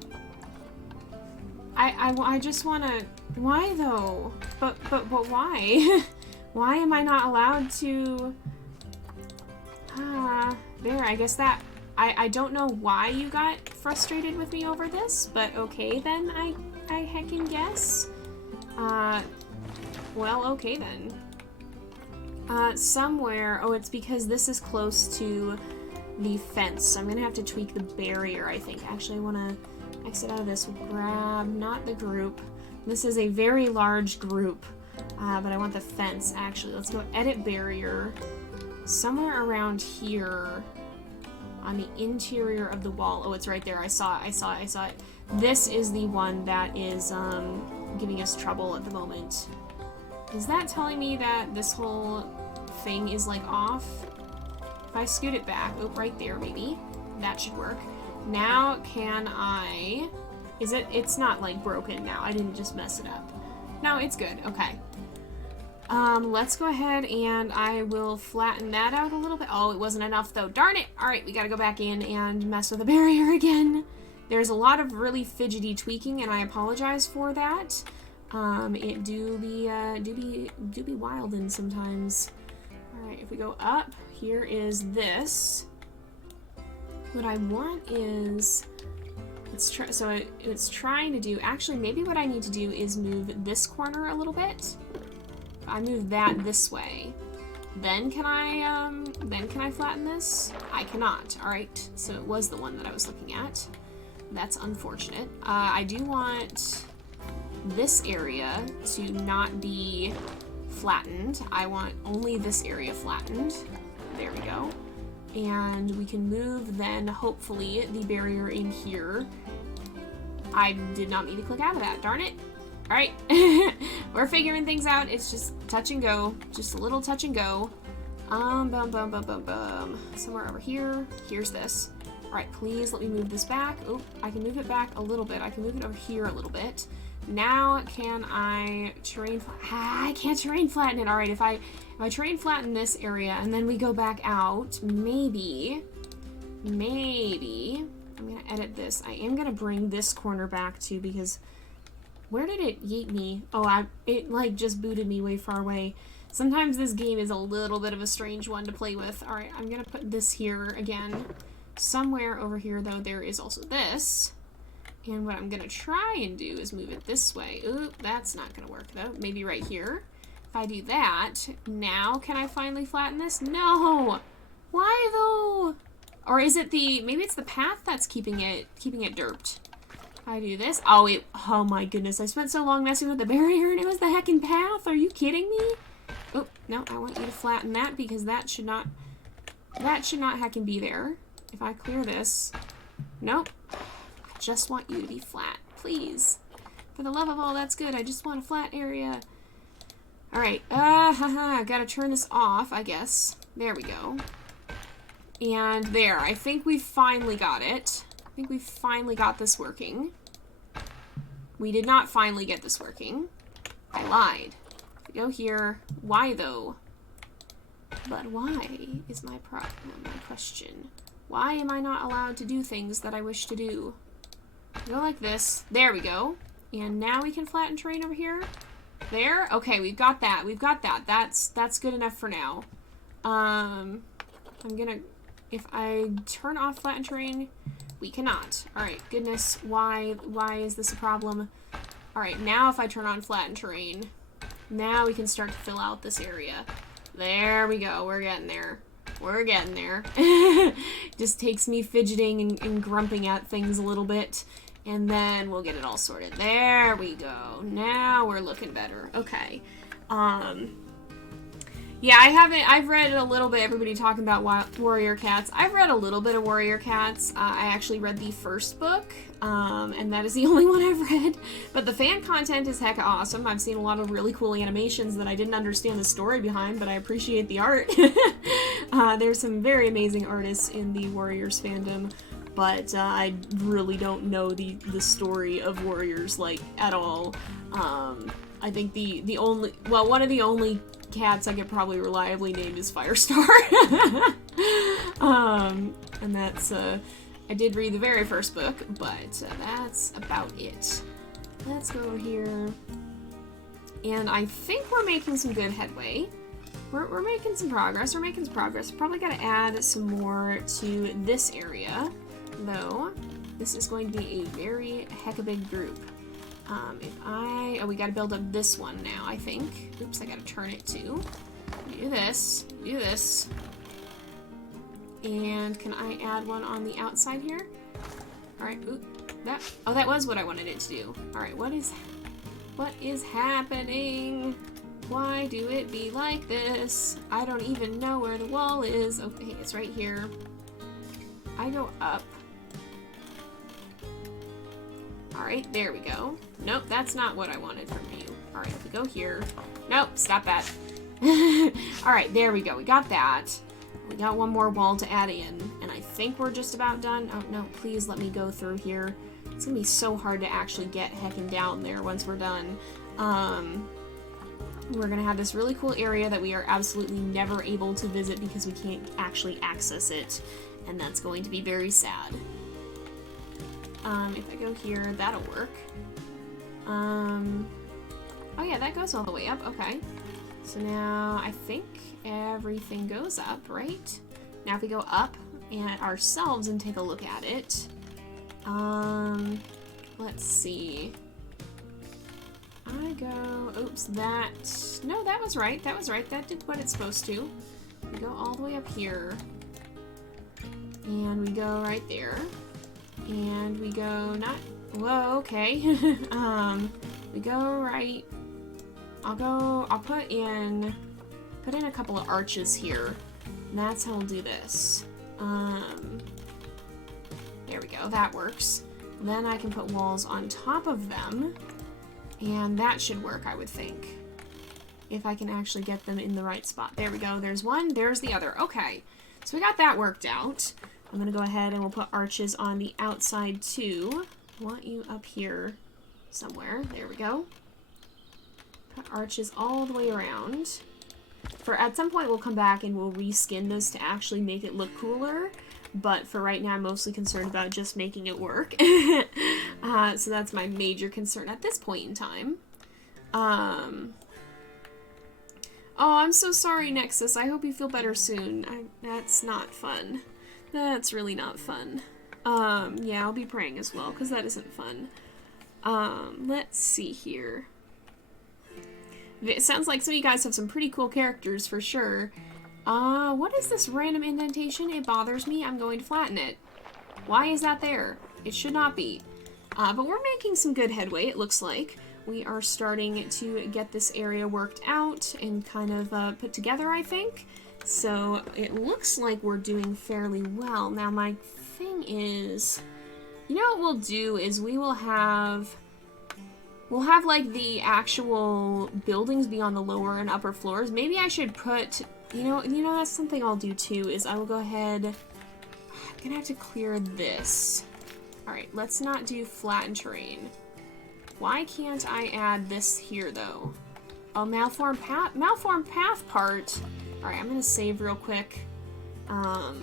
I just wanna. Why though? But why? Why am I not allowed to? There. I guess that. I don't know why you got frustrated with me over this, but okay then. I heckin' guess. Well, okay then. Somewhere. Oh, it's because this is close to the fence. So I'm gonna have to tweak the barrier. I think. Actually, I wanna exit out of this, grab, not the group. This is a very large group, but I want the fence, actually. Let's go edit barrier. Somewhere around here, on the interior of the wall. Oh, it's right there. I saw it. This is the one that is giving us trouble at the moment. Is that telling me that this whole thing is, off? If I scoot it back, oh, right there, maybe. That should work. Now, can I... It's not, broken now. I didn't just mess it up. No, it's good. Okay. Let's go ahead and I will flatten that out a little bit. Oh, it wasn't enough, though. Darn it! Alright, we gotta go back in and mess with the barrier again. There's a lot of really fidgety tweaking, and I apologize for that. It do be wildin' sometimes. Alright, if we go up, here is this. What I want is, it's trying to do, actually maybe what I need to do is move this corner a little bit. If I move that this way, then can I flatten this? I cannot. Alright, so it was the one that I was looking at. That's unfortunate. I do want this area to not be flattened. I want only this area flattened. There we go. And we can move then, hopefully, the barrier in here. I did not mean to click out of that, darn it. Alright, we're figuring things out. It's just touch and go, just a little touch and go. Somewhere over here, here's this. Alright, please let me move this back. Oh, I can move it back a little bit. I can move it over here a little bit. Now, can I terrain I can't terrain flatten it. Alright, if I terrain flatten this area and then we go back out, maybe, I'm gonna edit this. I am gonna bring this corner back too, because where did it yeet me? Oh, it just booted me way far away. Sometimes this game is a little bit of a strange one to play with. Alright, I'm gonna put this here again. Somewhere over here, though, there is also this. And what I'm gonna try and do is move it this way. Oop, that's not gonna work, though. Maybe right here. If I do that, now can I finally flatten this? No! Why, though? Or is it maybe it's the path that's keeping it derped. If I do this, oh my goodness, I spent so long messing with the barrier and it was the heckin' path. Are you kidding me? Oh, no, I want you to flatten that because that should not heckin' be there. If I clear this, nope. I just want you to be flat, please. For the love of all that's good, I just want a flat area. Alright, gotta turn this off, I guess. There we go. And there, I think we finally got it. I think we finally got this working. We did not finally get this working. I lied. We go here. Why, though? But why is my question. Why am I not allowed to do things that I wish to do? Go like this. There we go. And now we can flatten terrain over here. There? Okay, we've got that. We've got that. That's good enough for now. I'm gonna... If I turn off flatten terrain, we cannot. Alright, goodness. Why is this a problem? Alright, now if I turn on flatten terrain, now we can start to fill out this area. There we go. We're getting there. We're getting there. Just takes me fidgeting and grumping at things a little bit. And then we'll get it all sorted. There we go. Now we're looking better. Okay. Yeah, I've read a little bit, everybody talking about Warrior Cats. I've read a little bit of Warrior Cats. I actually read the first book, and that is the only one I've read. But the fan content is hecka awesome. I've seen a lot of really cool animations that I didn't understand the story behind, but I appreciate the art. There's some very amazing artists in the Warriors fandom, but I really don't know the story of Warriors, like, at all. I think the only, well, one of the only cats I could probably reliably name is Firestar. And that's, I did read the very first book, but that's about it. Let's go over here. And I think we're making some good headway. We're making some progress. We're making some progress. Probably gotta add some more to this area, though. This is going to be a very hecka big group. Oh, we gotta build up this one now, I think. Oops, I gotta turn it too. Do this, do this. And can I add one on the outside here? Alright, that was what I wanted it to do. Alright, what is happening? Why do it be like this? I don't even know where the wall is. Okay, it's right here. I go up. Alright, there we go. Nope, that's not what I wanted from you. Alright, if we go here. Nope, stop that. Alright, there we go. We got that. We got one more wall to add in, and I think we're just about done. Oh, no, please let me go through here. It's gonna be so hard to actually get heckin' down there once we're done. We're gonna have this really cool area that we are absolutely never able to visit because we can't actually access it, and that's going to be very sad. If I go here, that'll work. Oh yeah, that goes all the way up, okay. So now, I think everything goes up, right? Now if we go up at ourselves and take a look at it, let's see. I go, oops, no, that was right, that did what it's supposed to. We go all the way up here, and we go right there. And we go whoa, okay. We go right, I'll put in a couple of arches here. And that's how we'll do this. There we go, that works. Then I can put walls on top of them, and that should work, I would think. If I can actually get them in the right spot. There we go, there's one, there's the other. Okay, so we got that worked out. I'm gonna go ahead and we'll put arches on the outside too. I want you up here somewhere. There we go. Put arches all the way around. At some point we'll come back and we'll reskin this to actually make it look cooler. But for right now I'm mostly concerned about just making it work. So that's my major concern at this point in time. Oh, I'm so sorry, Nexus. I hope you feel better soon. That's not fun. That's really not fun. Yeah, I'll be praying as well, because that isn't fun. Let's see here. It sounds like some of you guys have some pretty cool characters, for sure. What is this random indentation? It bothers me. I'm going to flatten it. Why is that there? It should not be. But we're making some good headway, it looks like. We are starting to get this area worked out and kind of put together, I think. So it looks like we're doing fairly well. Now my thing is, you know what we'll do is we'll have like the actual buildings be on the lower and upper floors. Maybe I should put, you know that's something I'll do too, is I will go ahead, I'm gonna have to clear this. Alright, let's not do flatten terrain. Why can't I add this here though? Oh, malformed path part Alright, I'm gonna save real quick. Oh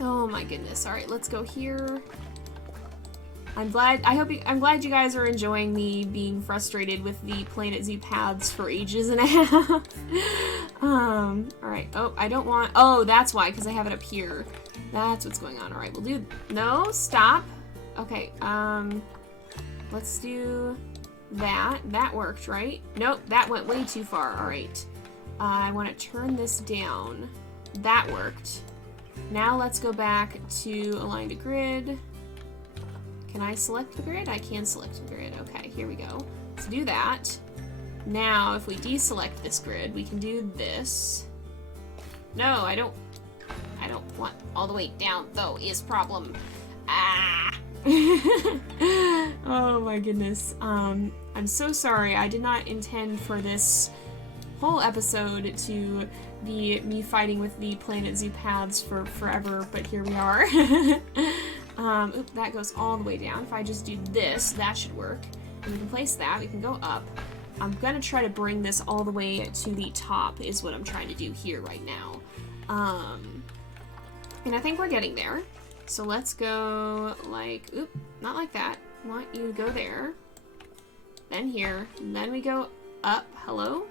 my goodness. Alright, let's go here. I'm glad you guys are enjoying me being frustrated with the Planet Zoo paths for ages and a half. Alright. Oh, I don't want... Oh, that's why, because I have it up here. That's what's going on. Alright, we'll do... No, stop. Okay, let's do that. That worked, right? Nope, that went way too far. Alright. I want to turn this down. That worked. Now let's go back to align to grid. Can I select the grid? I can select the grid. Okay, here we go. Let's do that. Now, if we deselect this grid, we can do this. No, I don't want all the way down, though, is problem. Ah! Oh my goodness. I'm so sorry. I did not intend for this whole episode to be me fighting with the Planet Zoo paths for forever, but here we are. Oop, that goes all the way down. If I just do this, that should work. And we can place that. We can go up. I'm gonna try to bring this all the way to the top is what I'm trying to do here right now. And I think we're getting there. So let's go like, oop, not like that. I want you to go there. Then here. And then we go up. Hello?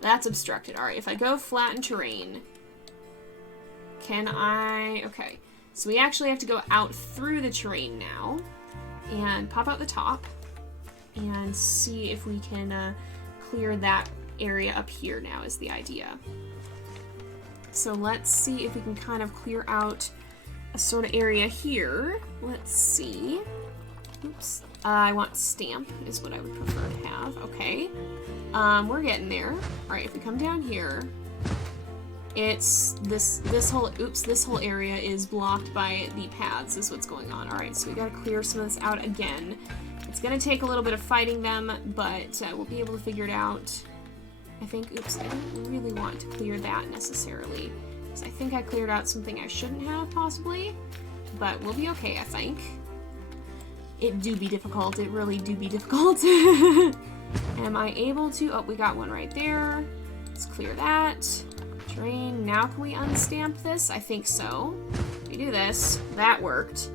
That's obstructed. Alright, if I go flatten terrain, can I... Okay. So we actually have to go out through the terrain now and pop out the top and see if we can clear that area up here now is the idea. So let's see if we can kind of clear out a sort of area here. Let's see. Oops. I want stamp is what I would prefer to have. Okay. We're getting there. Alright, if we come down here, it's this whole area is blocked by the paths is what's going on. Alright, so we gotta clear some of this out again. It's gonna take a little bit of fighting them, but we'll be able to figure it out. I think, oops, I don't really want to clear that necessarily. So I think I cleared out something I shouldn't have, possibly. But we'll be okay, I think. It do be difficult. It really do be difficult. Am I able to? Oh, we got one right there. Let's clear that. Terrain. Now can we unstamp this? I think so. We do this. That worked.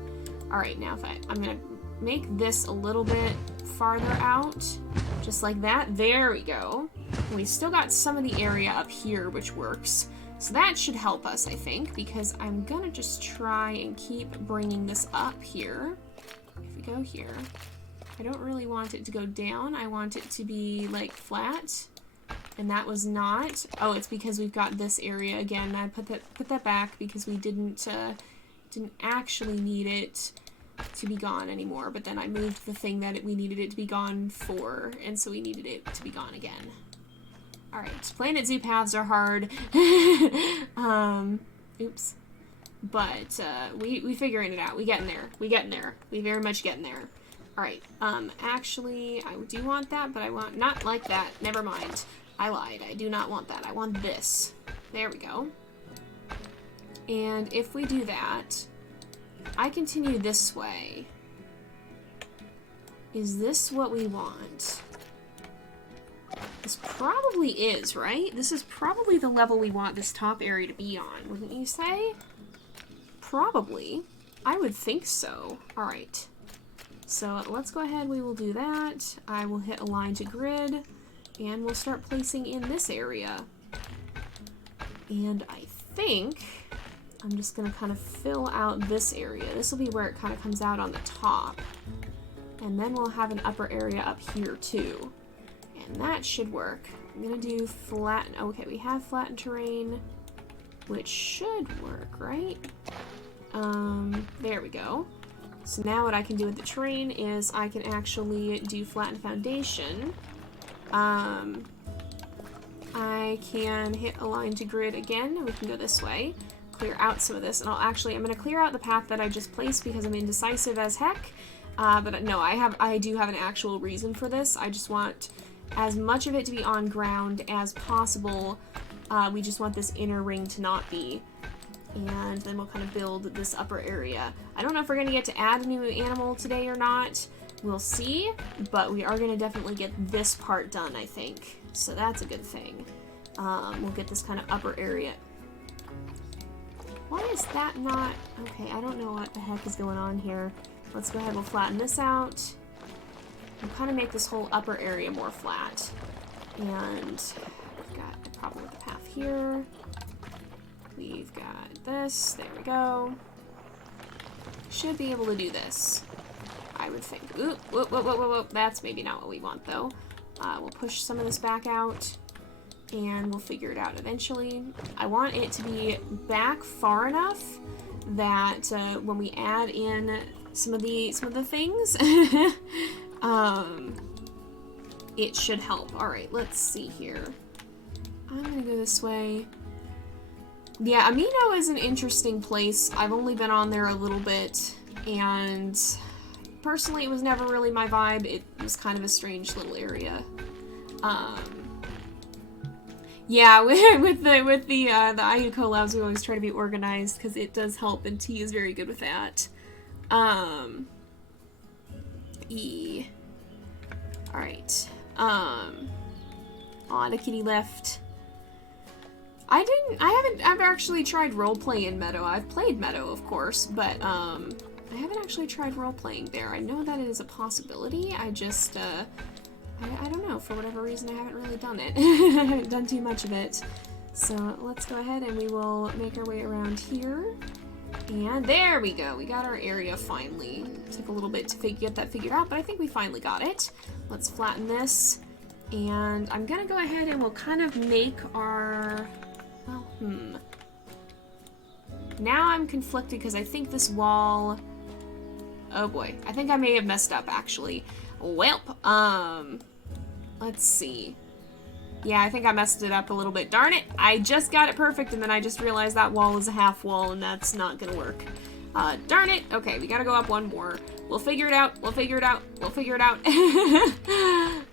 Alright, now if I'm going to make this a little bit farther out. Just like that. There we go. And we still got some of the area up here, which works. So that should help us, I think, because I'm going to just try and keep bringing this up here. If we go here, I don't really want it to go down. I want it to be, like, flat. And that was not. Oh, it's because we've got this area again. I put that back because we didn't actually need it to be gone anymore. But then I moved the thing that we needed it to be gone for, and so we needed it to be gone again. Alright, Planet Zoo paths are hard. Oops. But, we figuring it out. We getting there. We getting there. We very much getting there. Alright, actually, I do want that, but I want, not like that. Never mind. I lied. I do not want that. I want this. There we go. And if we do that, I continue this way. Is this what we want? This probably is, right? This is probably the level we want this top area to be on, wouldn't you say? Probably. I would think so. Alright. So let's go ahead, we will do that. I will hit align to grid, and we'll start placing in this area. And I think I'm just going to kind of fill out this area. This will be where it kind of comes out on the top. And then we'll have an upper area up here too. And that should work. I'm going to do flatten. Okay, we have flattened terrain, which should work, right? There we go. So now what I can do with the terrain is I can actually do flatten foundation. I can hit align to grid again. We can go this way, clear out some of this, and I'm going to clear out the path that I just placed because I'm indecisive as heck. But no, I do have an actual reason for this. I just want as much of it to be on ground as possible. We just want this inner ring to not be. And then we'll kind of build this upper area. I don't know if we're going to get to add a new animal today or not. We'll see, but we are going to definitely get this part done, I think. So that's a good thing. we'll get this kind of upper area. Why is that not... Okay, I don't know what the heck is going on here. Let's go ahead, we'll flatten this out. We'll kind of make this whole upper area more flat. And we've got a problem with the path here. We've got this. There we go. Should be able to do this, I would think. Ooh, whoop, whoop, whoop, whoop. That's maybe not what we want, though. We'll push some of this back out, and we'll figure it out eventually. I want it to be back far enough that when we add in some of the things, it should help. All right, let's see here. I'm gonna go this way. Yeah, Amino is an interesting place. I've only been on there a little bit, and personally, it was never really my vibe. It was kind of a strange little area. Yeah, with the IU collabs, we always try to be organized because it does help, and T is very good with that. E. All right. Aw, the kitty left. I haven't actually tried roleplay in Meadow. I've played Meadow, of course, but, I haven't actually tried role-playing there. I know that it is a possibility. I just, I don't know. For whatever reason, I haven't really done it. I haven't done too much of it. So let's go ahead and we will make our way around here. And there we go. We got our area finally. It took a little bit to get that figured out, but I think we finally got it. Let's flatten this. And I'm going to go ahead and we'll kind of make our... Well, Now I'm conflicted because I think this wall... Oh boy, I think I may have messed up actually. Welp, let's see. Yeah, I think I messed it up a little bit. Darn it, I just got it perfect and then I just realized that wall is a half wall and that's not gonna work. Darn it. Okay, we gotta go up one more. We'll figure it out. We'll figure it out. We'll figure it out.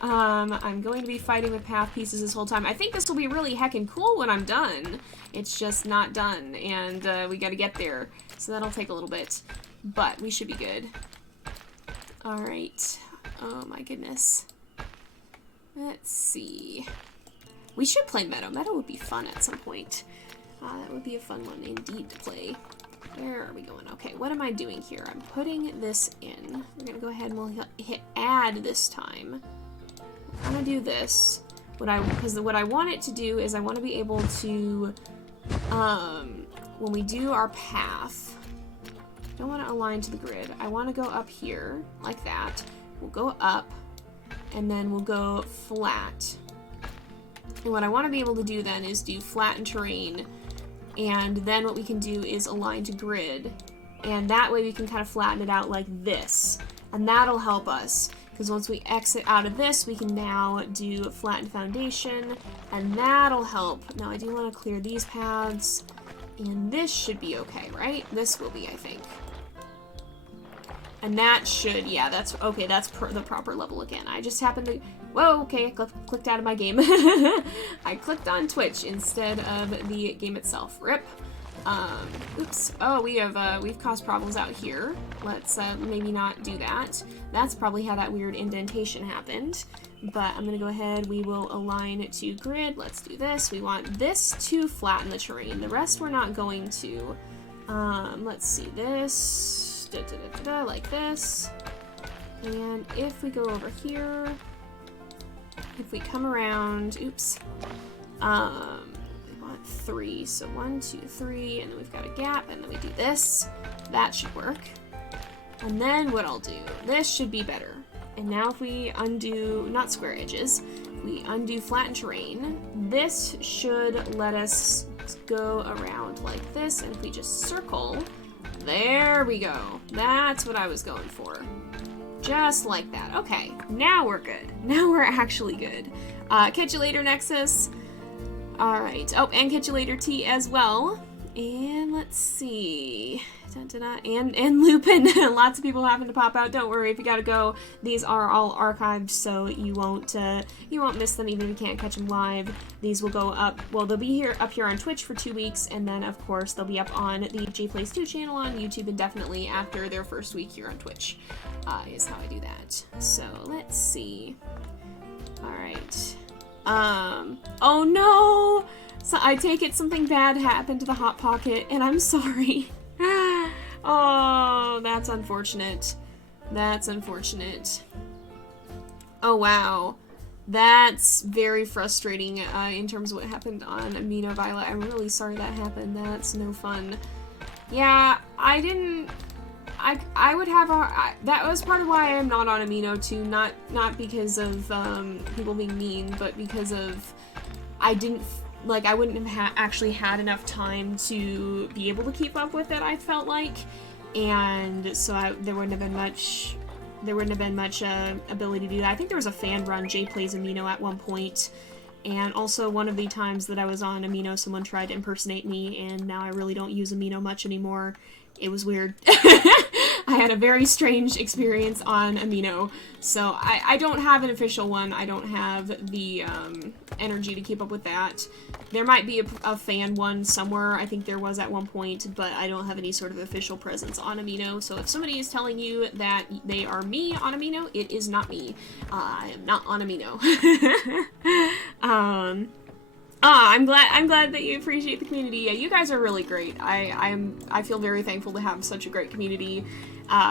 I'm going to be fighting with path pieces this whole time. I think this will be really heckin' cool when I'm done. It's just not done, and we gotta get there. So that'll take a little bit, but we should be good. Alright. Oh my goodness. Let's see. We should play Meadow. Meadow would be fun at some point. That would be a fun one indeed to play. Where are we going? Okay, what am I doing here? I'm putting this in. We're gonna go ahead and we'll hit add this time. I'm gonna do this. Because what I want it to do is I want to be able to, when we do our path, I don't want to align to the grid. I want to go up here like that. We'll go up, and then we'll go flat. And what I want to be able to do then is do flatten terrain. And then what we can do is align to grid, and that way we can kind of flatten it out like this, and that'll help us, because once we exit out of this, we can now do flatten foundation, and that'll help. Now I do want to clear these paths, and this should be okay, right? This will be, I think. And that should, yeah, that's, okay, that's the proper level again. I just happened to, whoa, okay, I clicked out of my game. I clicked on Twitch instead of the game itself. Rip. Oops. Oh, we've caused problems out here. Let's, maybe not do that. That's probably how that weird indentation happened. But I'm gonna go ahead, we will align to grid. Let's do this. We want this to flatten the terrain. The rest we're not going to. Let's see, this. Like this, and if we go over here, if we come around, oops, we want 3, so 1, 2, 3, and then we've got a gap, and then we do this. That should work. And then what I'll do, this should be better. And now if we undo, not square edges, if we undo flatten terrain, this should let us go around like this, and if we just circle, there we go. That's what I was going for. Just like that. Okay, now we're good. Now we're actually good. Catch you later, Nexus. Alright. Oh, and catch you later, T, as well. And let's see. And Lupin. Lots of people having to pop out. Don't worry if you gotta go. These are all archived, so you won't miss them even if you can't catch them live. These will go up. Well, they'll be up here on Twitch for 2 weeks, and then of course they'll be up on the JayPlays 2 channel on YouTube indefinitely after their first week here on Twitch. Is how I do that. So let's see. All right. Oh no! So I take it something bad happened to the Hot Pocket, and I'm sorry. Oh, that's unfortunate. That's unfortunate. Oh wow. That's very frustrating in terms of what happened on Amino Violet. I'm really sorry that happened. That's no fun. Yeah, I didn't... I would have a... that was part of why I'm not on Amino too. Not because of people being mean, but because of... I didn't... Like, I wouldn't have actually had enough time to be able to keep up with it, I felt like. And so there wouldn't have been much... There wouldn't have been much ability to do that. I think there was a fan run, JayPlays Amino, at one point. And also one of the times that I was on Amino, someone tried to impersonate me, and now I really don't use Amino much anymore. It was weird. I had a very strange experience on Amino. So I don't have an official one. I don't have the energy to keep up with that. There might be a fan one somewhere. I think there was at one point, but I don't have any sort of official presence on Amino. So if somebody is telling you that they are me on Amino, it is not me. I am not on Amino. I'm glad that you appreciate the community. Yeah, you guys are really great. I feel very thankful to have such a great community.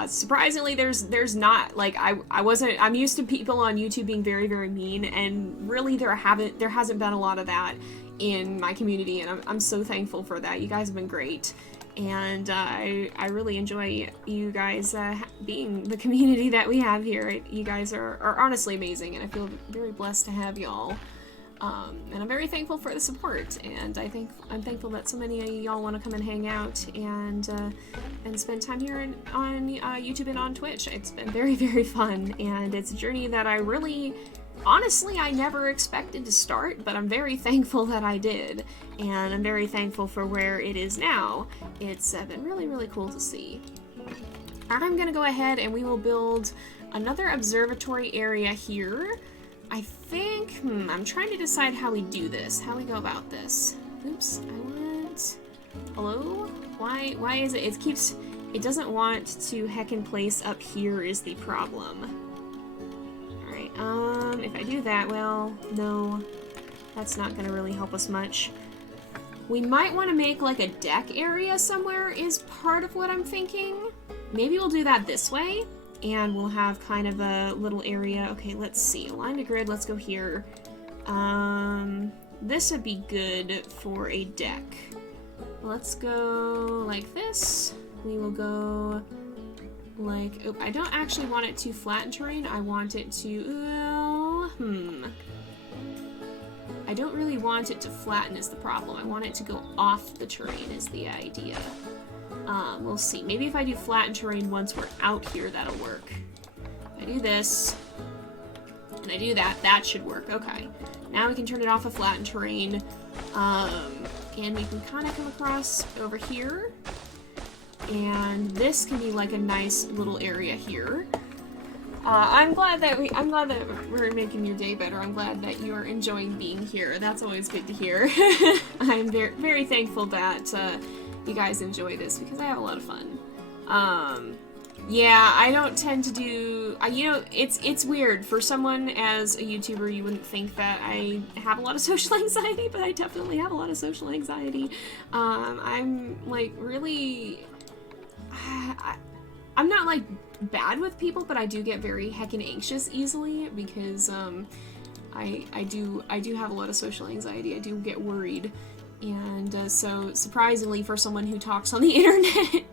Surprisingly, there's not, like, I'm used to people on YouTube being very, very mean, and really there hasn't been a lot of that in my community, and I'm so thankful for that. You guys have been great, and I really enjoy you guys being the community that we have here. You guys are honestly amazing, and I feel very blessed to have y'all. And I'm very thankful for the support, and I'm thankful that so many of y'all want to come and hang out and spend time here on YouTube and on Twitch. It's been very, very fun, and it's a journey that I really, honestly, I never expected to start, but I'm very thankful that I did, and I'm very thankful for where it is now. It's been really, really cool to see. I'm gonna go ahead and we will build another observatory area here. I think, I'm trying to decide how we do this, how we go about this. Oops, hello? Why is it, it doesn't want to heckin' place up here is the problem. Alright, if I do that, well, no, that's not gonna really help us much. We might want to make like a deck area somewhere is part of what I'm thinking. Maybe we'll do that this way. And we'll have kind of a little area. Okay, let's see. Align to grid, let's go here. This would be good for a deck. Let's go like this. We will go like, oh, I don't actually want it to flatten terrain. I want it to, I don't really want it to flatten is the problem. I want it to go off the terrain is the idea. We'll see. Maybe if I do flatten terrain once we're out here, that'll work. If I do this, and I do that, that should work. Okay. Now we can turn it off of flatten terrain, and we can kind of come across over here, and this can be like a nice little area here. I'm glad that we're making your day better. I'm glad that you're enjoying being here. That's always good to hear. I'm very, very thankful that, you guys enjoy this because I have a lot of fun. Yeah, I don't tend to do, you know, it's weird. For someone as a YouTuber, you wouldn't think that I have a lot of social anxiety, but I definitely have a lot of social anxiety. I'm like really, I'm not like bad with people, but I do get very heckin' anxious easily because I do have a lot of social anxiety. I do get worried. And so, surprisingly, for someone who talks on the internet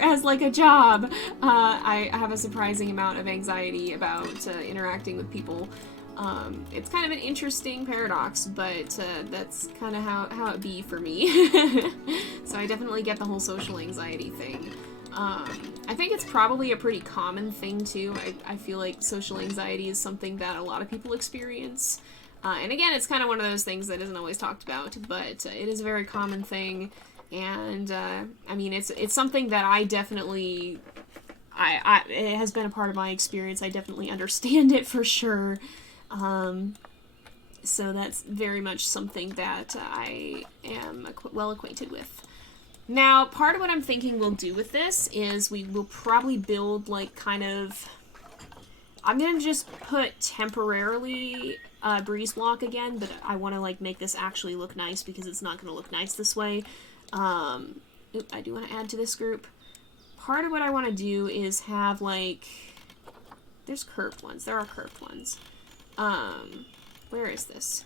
as like a job, I have a surprising amount of anxiety about interacting with people. It's kind of an interesting paradox, but that's kind of how it be for me. So I definitely get the whole social anxiety thing. I think it's probably a pretty common thing too. I feel like social anxiety is something that a lot of people experience. And again, it's kind of one of those things that isn't always talked about, but it is a very common thing, and I mean, it's something that I definitely, it has been a part of my experience. I definitely understand it for sure. So that's very much something that I am well acquainted with. Now, part of what I'm thinking we'll do with this is we will probably build like kind of, I'm gonna just put temporarily breeze block again, but I want to like make this actually look nice because it's not going to look nice this way. Oop, I do want to add to this group. Part of what I want to do is have like, there's curved ones. There are curved ones. Where is this?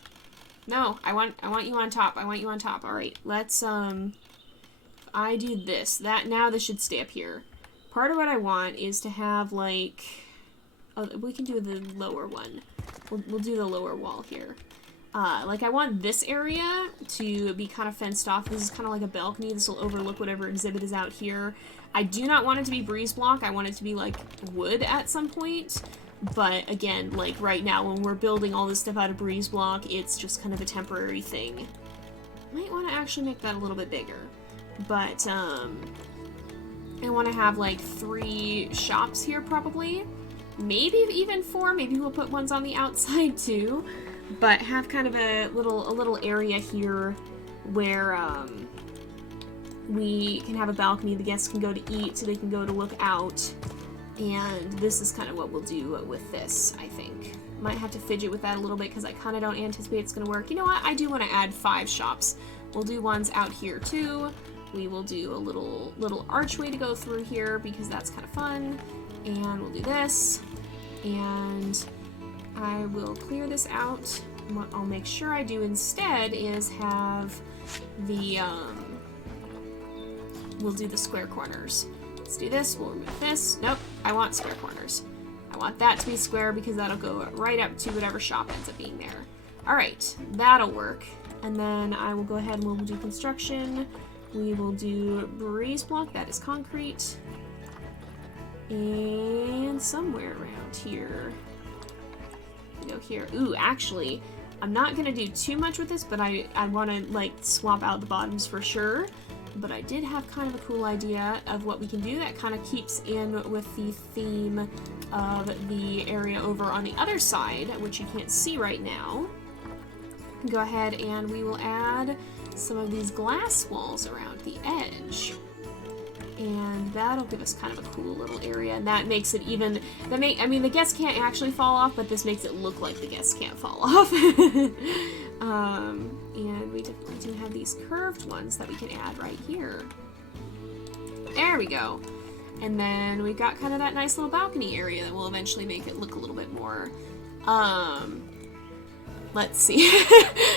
No, I want you on top. I want you on top. All right, let's I do this. Now this should stay up here. Part of what I want is to have like, oh, we can do the lower one. We'll do the lower wall here. Like I want this area to be kind of fenced off. This is kind of like a balcony. This will overlook whatever exhibit is out here. I do not want it to be breeze block. I want it to be like wood at some point. But again, like right now when we're building all this stuff out of breeze block, it's just kind of a temporary thing. Might want to actually make that a little bit bigger. But I want to have like 3 shops here probably. Maybe even 4. Maybe we'll put ones on the outside too. But have kind of a little area here where we can have a balcony. The guests can go to eat, so they can go to look out. And this is kind of what we'll do with this, I think. Might have to fidget with that a little bit because I kind of don't anticipate it's going to work. You know what? I do want to add 5 shops. We'll do ones out here too. We will do a little archway to go through here because that's kind of fun. And we'll do this. And I will clear this out. What I'll make sure I do instead is have the, we'll do the square corners. Let's do this, we'll remove this. Nope, I want square corners. I want that to be square because that'll go right up to whatever shop ends up being there. Alright, that'll work. And then I will go ahead and we'll do construction. We will do breeze block, that is concrete. And somewhere around here. Go here. Ooh, actually, I'm not gonna do too much with this, but I want to like swap out the bottoms for sure. But I did have kind of a cool idea of what we can do that kind of keeps in with the theme of the area over on the other side, which you can't see right now. Go ahead and we will add some of these glass walls around the edge. And that'll give us kind of a cool little area, and that makes it even, I mean, the guests can't actually fall off, but this makes it look like the guests can't fall off. And we definitely do have these curved ones that we can add right here. There we go. And then we've got kind of that nice little balcony area that will eventually make it look a little bit more, let's see.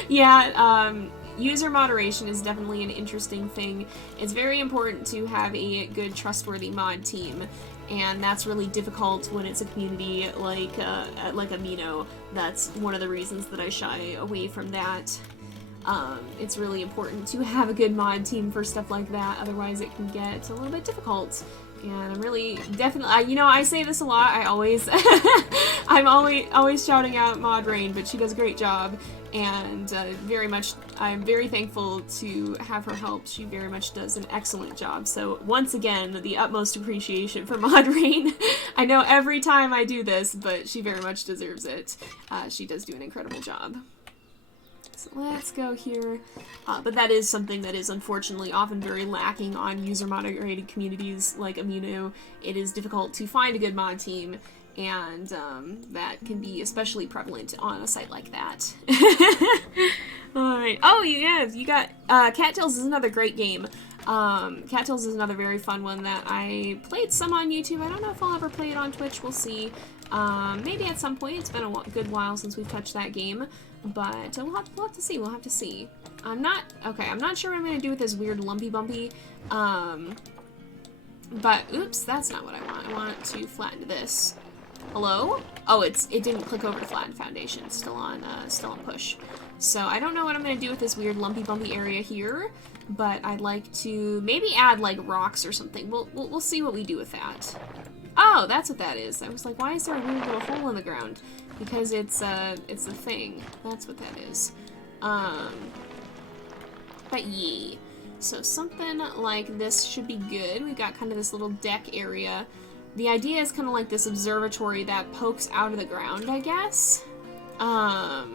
Yeah, user moderation is definitely an interesting thing. It's very important to have a good, trustworthy mod team, and that's really difficult when it's a community like Amino. That's one of the reasons that I shy away from that. It's really important to have a good mod team for stuff like that, otherwise it can get a little bit difficult. And I'm really, definitely, you know, I say this a lot, I'm always shouting out Mod Rain, but she does a great job, and I'm very thankful to have her help. She very much does an excellent job, so once again, the utmost appreciation for Mod Rain. I know every time I do this, but she very much deserves it. She does do an incredible job. So let's go here, but that is something that is unfortunately often very lacking on user-moderated communities like Amino. It is difficult to find a good mod team, and that can be especially prevalent on a site like that. Alright, oh yeah, you got, Cattails is another great game. Cattails is another very fun one that I played some on YouTube. I don't know if I'll ever play it on Twitch, we'll see. Maybe at some point. It's been a good while since we've touched that game. But we'll have to see. We'll have to see. I'm not sure what I'm going to do with this weird lumpy bumpy. But, oops, that's not what I want. I want to flatten this. Hello? Oh, it didn't click over to flatten foundation. It's still on push. So I don't know what I'm going to do with this weird lumpy bumpy area here. But I'd like to maybe add like rocks or something. We'll see what we do with that. Oh, that's what that is. I was like, why is there a weird little hole in the ground? Because it's a thing. That's what that is. But yeah. So something like this should be good. We've got kind of this little deck area. The idea is kind of like this observatory that pokes out of the ground, I guess. I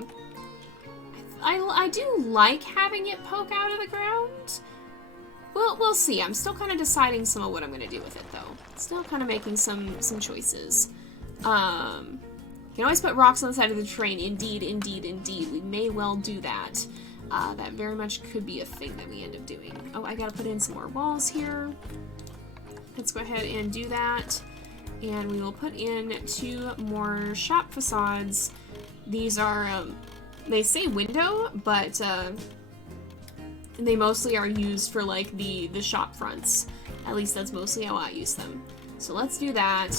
do like having it poke out of the ground. Well, we'll see. I'm still kind of deciding some of what I'm going to do with it, though. Still kind of making some choices. You can always put rocks on the side of the train. Indeed, indeed, indeed. We may well do that. That very much could be a thing that we end up doing. Oh, I gotta put in some more walls here. Let's go ahead and do that. And we will put in 2 more shop facades. These are, they say window, but they mostly are used for like the shop fronts. At least that's mostly how I use them. So let's do that.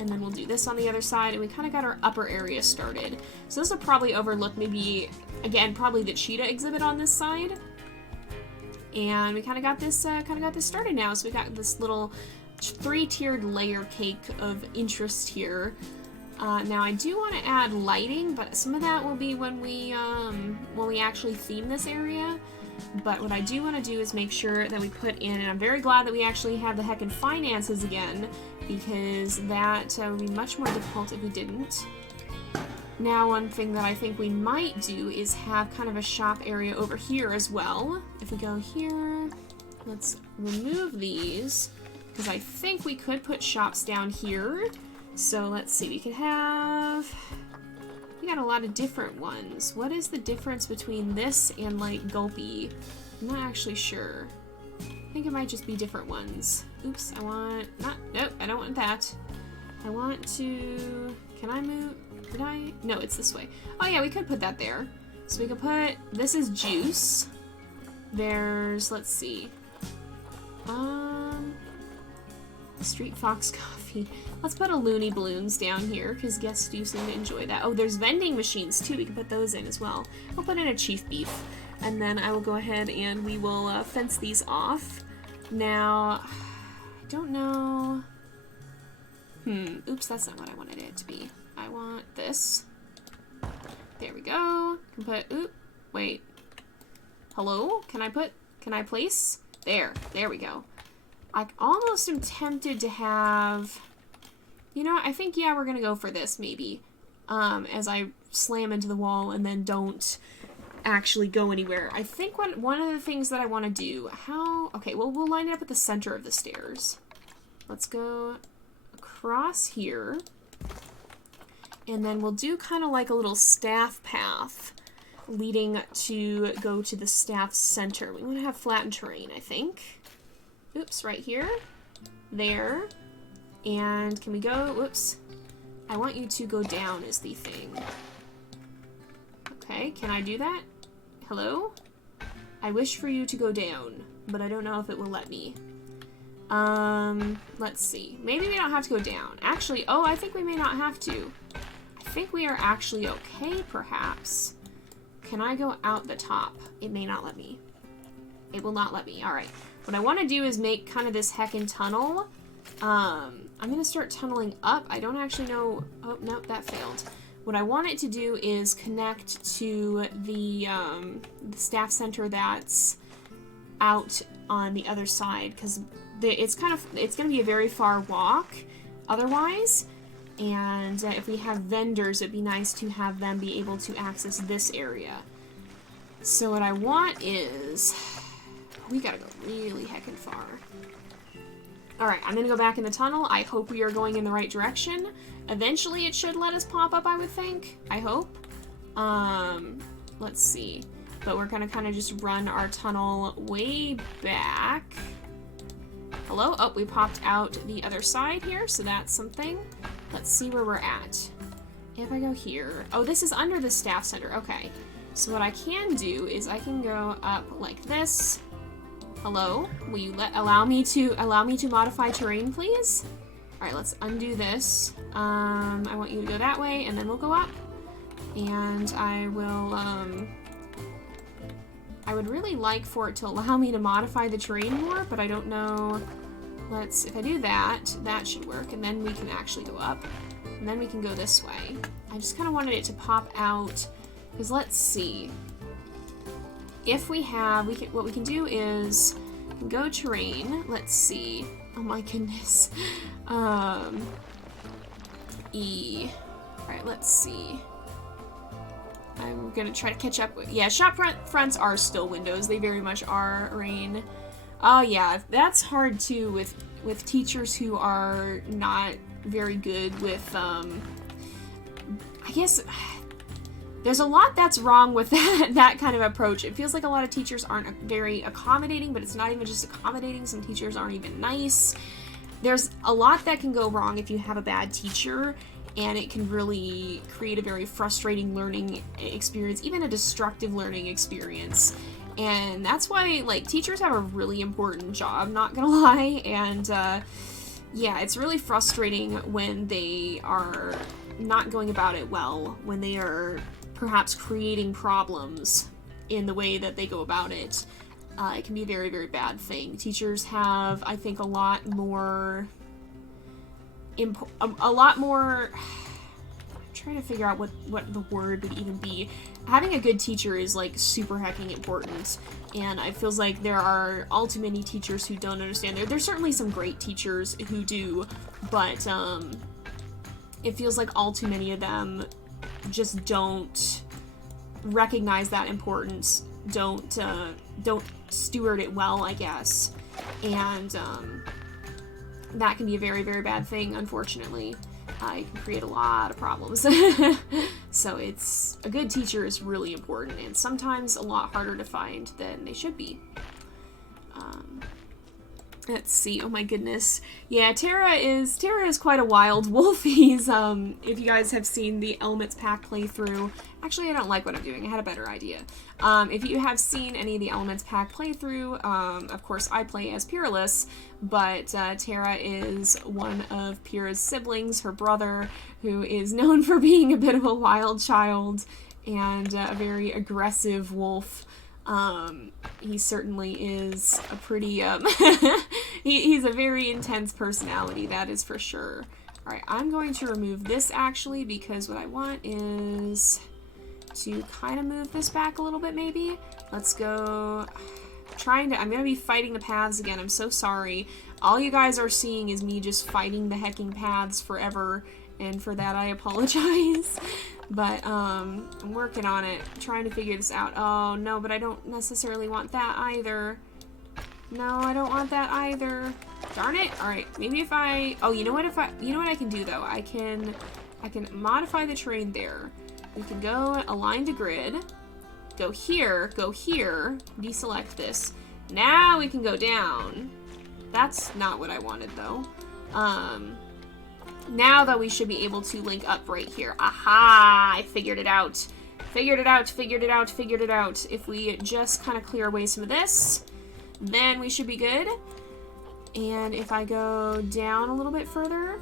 And then we'll do this on the other side, and we kind of got our upper area started. So this will probably overlook maybe, again, probably the cheetah exhibit on this side. And we kind of got this started now. So we got this little 3-tiered layer cake of interest here. Now I do want to add lighting, but some of that will be when we actually theme this area. But what I do want to do is make sure that we put in, and I'm very glad that we actually have the heckin' finances again, because that would be much more difficult if we didn't. Now, one thing that I think we might do is have kind of a shop area over here as well. If we go here, let's remove these, because I think we could put shops down here. So let's see, we got a lot of different ones. What is the difference between this and like Gulpy? I'm not actually sure. I think it might just be different ones. Oops, nope, I don't want that. I want to, can I move, no, it's this way. Oh yeah, we could put that there. So we could put, this is juice. There's, let's see. Street Fox Coffee. Let's put a Looney Balloons down here, because guests do seem to enjoy that. Oh, there's vending machines too. We can put those in as well. I'll put in a Chief Beef. And then I will go ahead and we will fence these off. Now, I don't know. Oops, that's not what I wanted it to be. I want this. There we go. Can put, wait. Hello? Can I place? There we go. I almost am tempted to have, you know, I think, yeah, we're gonna go for this, maybe. As I slam into the wall and then don't actually go anywhere. I think one of the things that I want to do, okay, well, we'll line it up at the center of the stairs. Let's go across here. And then we'll do kind of like a little staff path leading to go to the staff center. We want to have flattened terrain, I think. Oops, right here. There. And can we go? Whoops. I want you to go down is the thing. Okay, can I do that? Hello? I wish for you to go down, but I don't know if it will let me. Let's see. Maybe we don't have to go down. Actually, oh, I think we may not have to. I think we are actually okay, perhaps. Can I go out the top? It may not let me. It will not let me. All right. What I want to do is make kind of this heckin' tunnel. I'm going to start tunneling up. I don't actually know. Oh, no, that failed. What I want it to do is connect to the staff center that's out on the other side, because it's going to be a very far walk otherwise. And if we have vendors, it'd be nice to have them be able to access this area. So what I want is, we gotta go really heckin' far. Alright, I'm gonna go back in the tunnel. I hope we are going in the right direction. Eventually it should let us pop up, I would think. I hope. Let's see. But we're gonna kind of just run our tunnel way back. Hello? Oh, we popped out the other side here, so that's something. Let's see where we're at. If I go here... Oh, this is under the staff center. Okay. So what I can do is I can go up like this. Hello? Will you allow me to modify terrain, please? Alright, let's undo this. I want you to go that way, and then we'll go up. And I will, I would really like for it to allow me to modify the terrain more, but I don't know. If I do that, that should work, and then we can actually go up. And then we can go this way. I just kind of wanted it to pop out, because let's see. If we have, what we can do is go terrain. Let's see. Oh my goodness. E. Alright, let's see. I'm gonna try to catch up with, yeah, shop fronts are still windows. They very much are, Rain. Oh yeah, that's hard too with teachers who are not very good with I guess there's a lot that's wrong with that kind of approach. It feels like a lot of teachers aren't very accommodating, but it's not even just accommodating. Some teachers aren't even nice. There's a lot that can go wrong if you have a bad teacher, and it can really create a very frustrating learning experience, even a destructive learning experience. And that's why, like, teachers have a really important job, not gonna lie, and yeah, it's really frustrating when they are not going about it well, when they are perhaps creating problems in the way that they go about it. It can be a very, very bad thing. Teachers have, I think, a lot more, I'm trying to figure out what the word would even be. Having a good teacher is, like, super hecking important, and it feels like there are all too many teachers who don't understand. There's certainly some great teachers who do, but it feels like all too many of them just don't recognize that importance, don't steward it well, I guess, and that can be a very, very bad thing, unfortunately. It can create a lot of problems. So a good teacher is really important, and sometimes a lot harder to find than they should be. Let's see. Oh my goodness. Yeah, Tara is quite a wild wolf. He's, if you guys have seen the Elements Pack playthrough, actually I don't like what I'm doing. I had a better idea. If you have seen any of the Elements Pack playthrough, of course I play as Peerless, but Tara is one of Pyrrha's siblings, her brother, who is known for being a bit of a wild child and a very aggressive wolf. He certainly is a pretty, he's a very intense personality, that is for sure. Alright, I'm going to remove this actually, because what I want is to kind of move this back a little bit maybe. Let's go, I'm gonna be fighting the paths again, I'm so sorry. All you guys are seeing is me just fighting the hecking paths forever, and for that I apologize. But, I'm working on it, trying to figure this out. Oh, no, but I don't necessarily want that either. No, I don't want that either. Darn it! Alright, maybe if oh, you know what I can do, though? I can modify the terrain there. We can go align to grid, go here, deselect this. Now we can go down. That's not what I wanted, though. Now, though, we should be able to link up right here. Aha! I figured it out. Figured it out. If we just kind of clear away some of this, then we should be good. And if I go down a little bit further...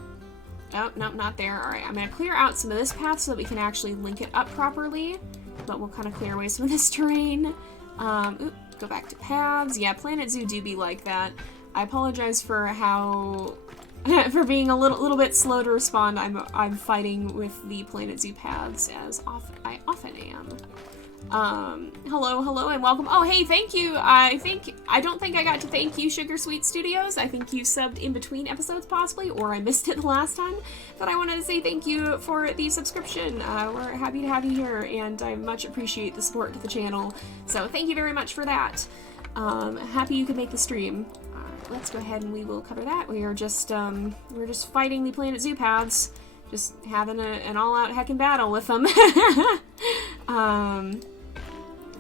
Oh, nope, not there. Alright, I'm going to clear out some of this path so that we can actually link it up properly. But we'll kind of clear away some of this terrain. Go back to paths. Yeah, Planet Zoo do be like that. I apologize for how... for being a little bit slow to respond. I'm fighting with the Planet Zoo paths as I often am. Hello, and welcome. Oh, hey, thank you. I don't think I got to thank you, Sugar Sweet Studios. I think you subbed in between episodes, possibly, or I missed it the last time. But I wanted to say thank you for the subscription. We're happy to have you here, and I much appreciate the support to the channel. So thank you very much for that. Happy you could make the stream. Let's go ahead and we will cover that. We're just fighting the Planet Zoo paths, just having an all-out heckin' battle with them.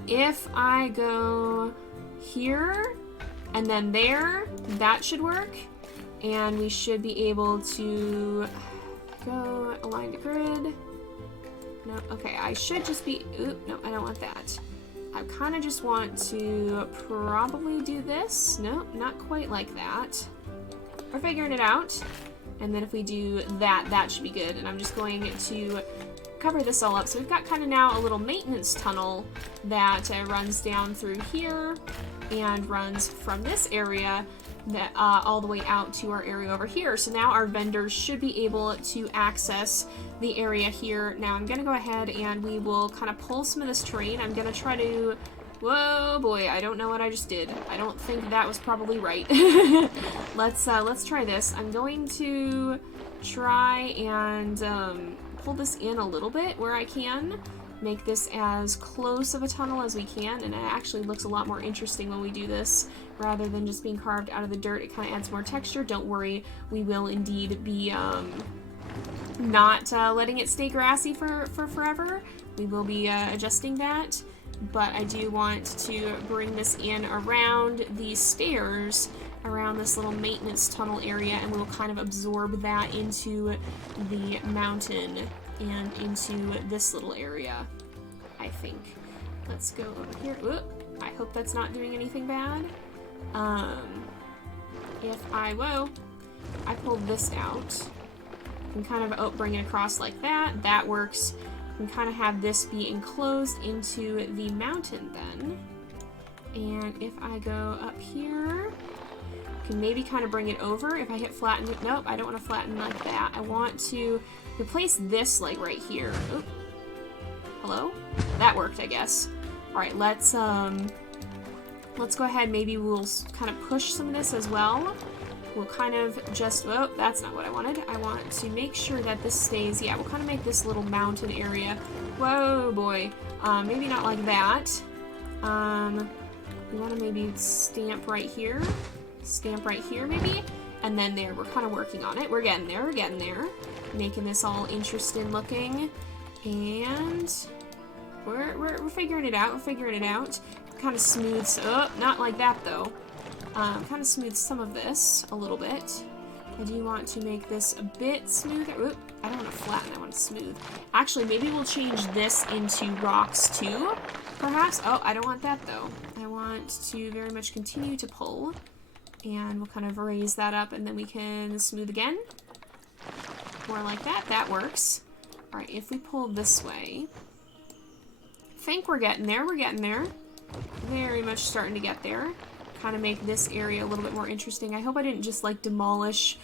If I go here and then there, that should work, and we should be able to go align to grid. No, okay, I should just be. Oop, no, I don't want that. I kind of just want to probably do this. No, not quite like that. We're figuring it out. And then if we do that, that should be good. And I'm just going to cover this all up. So we've got kind of now a little maintenance tunnel that runs down through here and runs from this area that all the way out to our area over here. So now our vendors should be able to access the area here. Now I'm gonna go ahead and we will kind of pull some of this terrain. I'm gonna try to, whoa boy, I don't know what I just did. I don't think that was probably right. Let's try this. I'm going to try and pull this in a little bit where I can. Make this as close of a tunnel as we can, and it actually looks a lot more interesting when we do this rather than just being carved out of the dirt. It kind of adds more texture. Don't worry, we will indeed be not letting it stay grassy for forever. We will be adjusting that, but I do want to bring this in around these stairs, around this little maintenance tunnel area, and we'll kind of absorb that into the mountain and into this little area, I think. Let's go over here. Whoop. I hope that's not doing anything bad. Whoa, I pulled this out, and kind of bring it across like that. That works. We can kind of have this be enclosed into the mountain then. And if I go up here, can maybe kind of bring it over. If I hit flatten, nope, I don't want to flatten like that. I want to replace this like right here. Oop. Hello? That worked, I guess. All right, let's go ahead. Maybe we'll kind of push some of this as well. We'll kind of just, oh, that's not what I wanted. I want to make sure that this stays, yeah, we'll kind of make this little mountain area. Whoa, boy. Maybe not like that. We want to maybe stamp right here. Stamp right here, maybe. And then there, we're kind of working on it. We're getting there, we're getting there. Making this all interesting looking. And we're figuring it out, we're figuring it out. Kind of smooths, oh, not like that though. Kind of smooth some of this a little bit. I do want to make this a bit smoother. Oop, I don't want to flatten, I want to smooth. Actually, maybe we'll change this into rocks too, perhaps. Oh, I don't want that though. I want to very much continue to pull. And we'll kind of raise that up and then we can smooth again. More like that, that works. All right, if we pull this way, I think we're getting there, we're getting there. Very much starting to get there. Kind of make this area a little bit more interesting. I hope I didn't just like demolish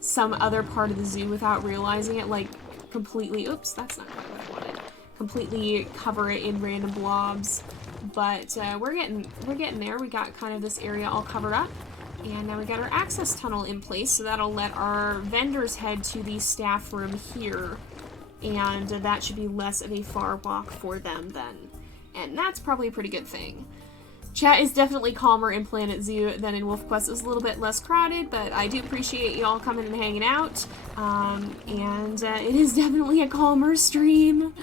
some other part of the zoo without realizing it, like completely, oops, that's not quite what I wanted. Completely cover it in random blobs. But we're getting there. We got kind of this area all covered up. And now we got our access tunnel in place, so that'll let our vendors head to the staff room here. And that should be less of a far walk for them then. And that's probably a pretty good thing. Chat is definitely calmer in Planet Zoo than in Wolf Quest. It was a little bit less crowded, but I do appreciate you all coming and hanging out. It is definitely a calmer stream.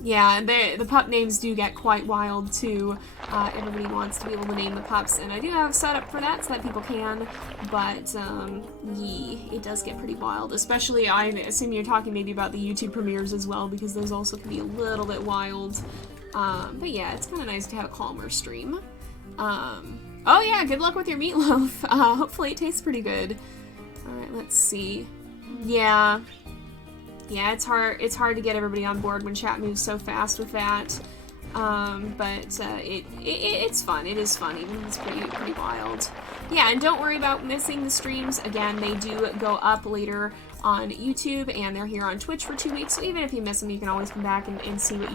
Yeah, the pup names do get quite wild too. Everybody wants to be able to name the pups, and I do have a setup for that so that people can, but it does get pretty wild, especially I assume you're talking maybe about the YouTube premieres as well, because those also can be a little bit wild. But yeah, it's kind of nice to have a calmer stream. Oh yeah, good luck with your meatloaf. Hopefully it tastes pretty good. Alright, let's see. Yeah, it's hard to get everybody on board when chat moves so fast with that. It's fun. It is fun, even if it's pretty wild. Yeah, and don't worry about missing the streams. Again, they do go up later on YouTube, and they're here on Twitch for 2 weeks, so even if you miss them, you can always come back and see what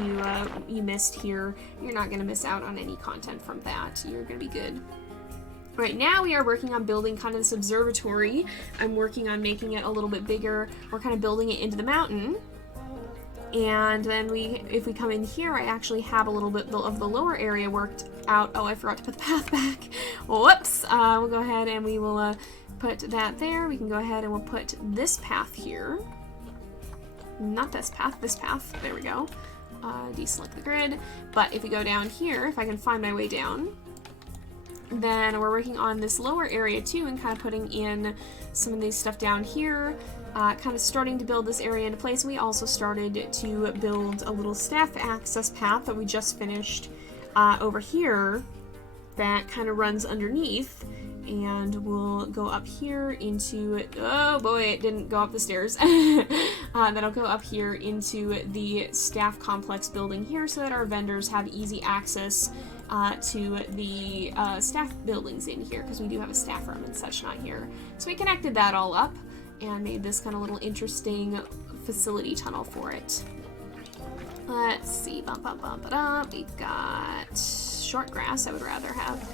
you missed here. You're not going to miss out on any content from that. You're going to be good. Right now we are working on building kind of this observatory. I'm working on making it a little bit bigger. We're kind of building it into the mountain. And then if we come in here, I actually have a little bit of the lower area worked out. Oh, I forgot to put the path back. Whoops. We'll go ahead and we will put that there. We can go ahead and we'll put this path here. Not this path, this path. There we go. Deselect the grid. But if we go down here, if I can find my way down, then we're working on this lower area too, and kind of putting in some of these stuff down here, kind of starting to build this area into place. We also started to build a little staff access path that we just finished over here that kind of runs underneath, and we'll go up here into, oh boy, it didn't go up the stairs. That'll go up here into the staff complex building here so that our vendors have easy access to the staff buildings in here, because we do have a staff room and such not here. So we connected that all up and made this kind of little interesting facility tunnel for it. Let's see, bump, bump, bump it up. We've got short grass I would rather have.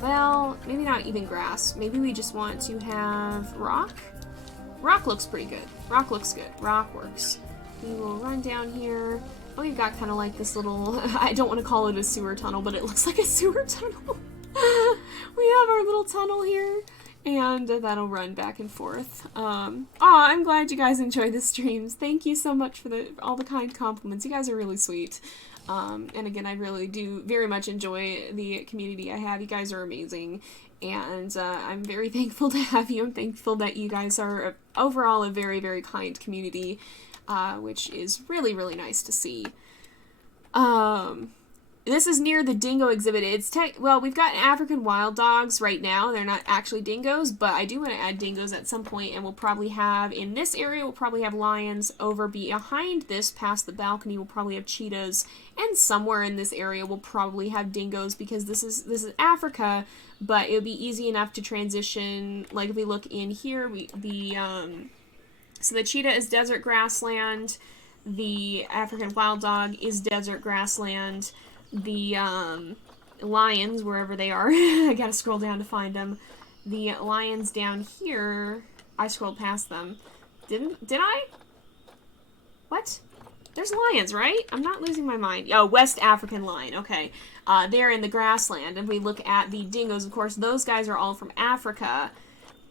Well, maybe not even grass. Maybe we just want to have rock. Rock looks pretty good. Rock looks good. Rock works. We will run down here. Oh, we've got kind of like this little, I don't want to call it a sewer tunnel, but it looks like a sewer tunnel. We have our little tunnel here, And that'll run back and forth. I'm glad you guys enjoy the streams. Thank you so much for all the kind compliments. You guys are really sweet. And again, I really do very much enjoy the community I have. You guys are amazing. And I'm very thankful to have you. I'm thankful that you guys are overall a very, very kind community, which is really, really nice to see. This is near the dingo exhibit. Well, we've got African wild dogs right now. They're not actually dingoes, but I do want to add dingoes at some point, and we'll probably have, in this area, we'll probably have lions. Over behind this, past the balcony, we'll probably have cheetahs, and somewhere in this area we'll probably have dingoes, because this is Africa, but it would be easy enough to transition. Like if we look in here, so the cheetah is desert grassland, the African wild dog is desert grassland, the lions, wherever they are, I gotta scroll down to find them. The lions down here, I scrolled past them. Did I? What? There's lions, right? I'm not losing my mind. Oh, West African lion, okay. They're in the grassland, and we look at the dingoes, of course, those guys are all from Africa.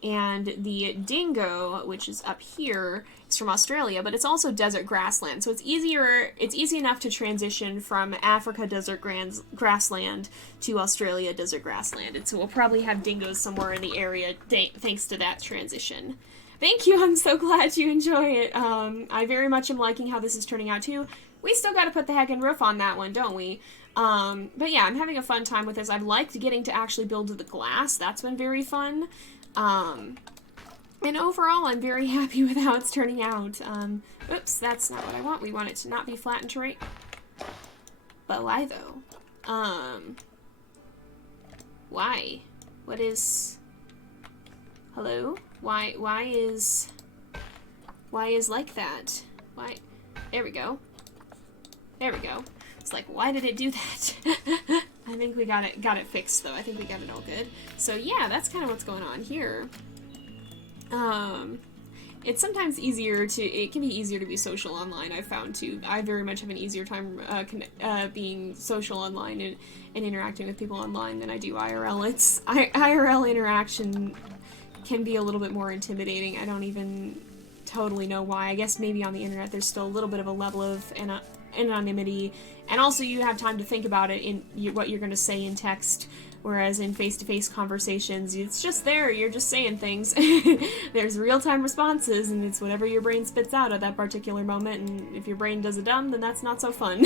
And the dingo, which is up here, is from Australia, but it's also desert grassland. So it's easy enough to transition from Africa desert grassland to Australia desert grassland. And so we'll probably have dingoes somewhere in the area thanks to that transition. Thank you, I'm so glad you enjoy it. I very much am liking how this is turning out too. We still gotta put the heckin' roof on that one, don't we? But yeah, I'm having a fun time with this. I've liked getting to actually build the glass. That's been very fun. And overall, I'm very happy with how it's turning out. Oops, that's not what I want. We want it to not be flat and straight. But why, though? Why? What is... Hello? Why is like that? Why? There we go. There we go. It's like, why did it do that? I think we got it fixed, though. I think we got it all good. So yeah, that's kind of what's going on here. It's sometimes it can be easier to be social online, I've found, too. I very much have an easier time being social online and interacting with people online than I do IRL. IRL interaction can be a little bit more intimidating. I don't even totally know why. I guess maybe on the internet there's still a little bit of a level of anonymity, and also you have time to think about it in what you're going to say in text, whereas in face-to-face conversations, it's just there, you're just saying things. There's real-time responses, and it's whatever your brain spits out at that particular moment, and if your brain does a dumb, then that's not so fun.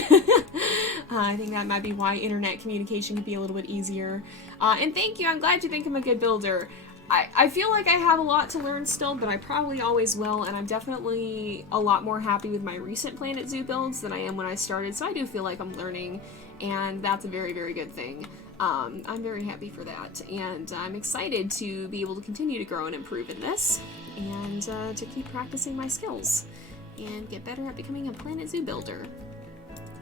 I think that might be why internet communication can be a little bit easier. And thank you, I'm glad you think I'm a good builder. I feel like I have a lot to learn still, but I probably always will, and I'm definitely a lot more happy with my recent Planet Zoo builds than I am when I started, so I do feel like I'm learning, and that's a very, very good thing. I'm very happy for that, and I'm excited to be able to continue to grow and improve in this, and to keep practicing my skills, and get better at becoming a Planet Zoo builder.